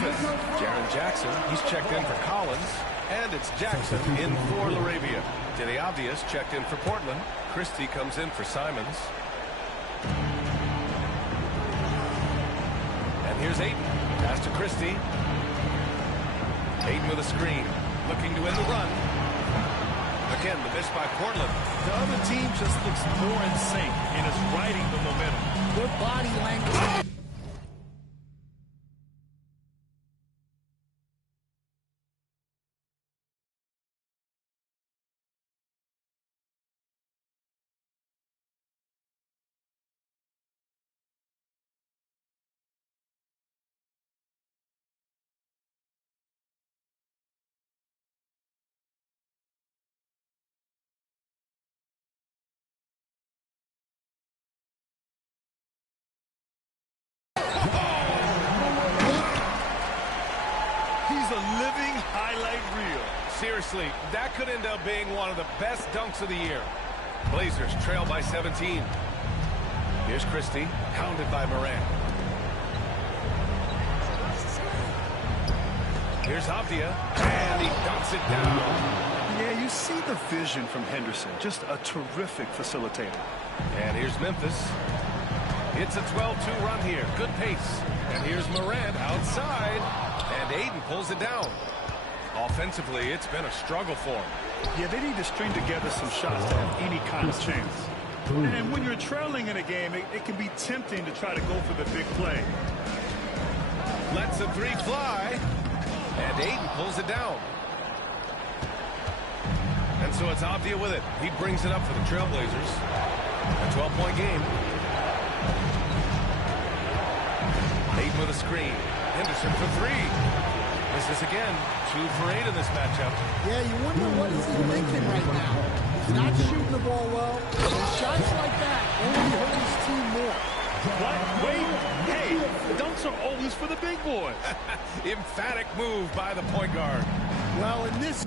Memphis. Jaren Jackson, he's checked in for Collins. And it's Jackson in for Laravia. Denny Obvious checked in for Portland. Christie comes in for Simons. And here's Ayton. Pass to Christie. Ayton with a screen. Looking to win the run. Again, the miss by Portland. The other team just looks more in sync and is riding the momentum. Good body language. He's a living highlight reel. Seriously, that could end up being one of the best dunks of the year. Blazers trail by 17. Here's Christie, hounded by Moran. Here's Avdia, and he dunks it down. Yeah, you see the vision from Henderson. Just a terrific facilitator. And here's Memphis. It's a 12-2 run here. Good pace. And here's Moran outside. And Ayton pulls it down. Offensively, it's been a struggle for him. Yeah, they need to string together some shots to have any kind of chance. And when you're trailing in a game, it can be tempting to try to go for the big play. Lets the three fly. And Ayton pulls it down. And so it's Avdia with it. He brings it up for the Trailblazers. A 12-point game. Ayton with a screen. Henderson for three. Misses again. 2 for 8 in this matchup. Yeah, you wonder what is he thinking right now. He's not shooting the ball well. And shots like that only hurt his team more. What? Wait. Hey, dunks are always for the big boys. Emphatic move by the point guard. Well, in this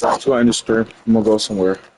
That's why in the stream. I'm gonna go somewhere.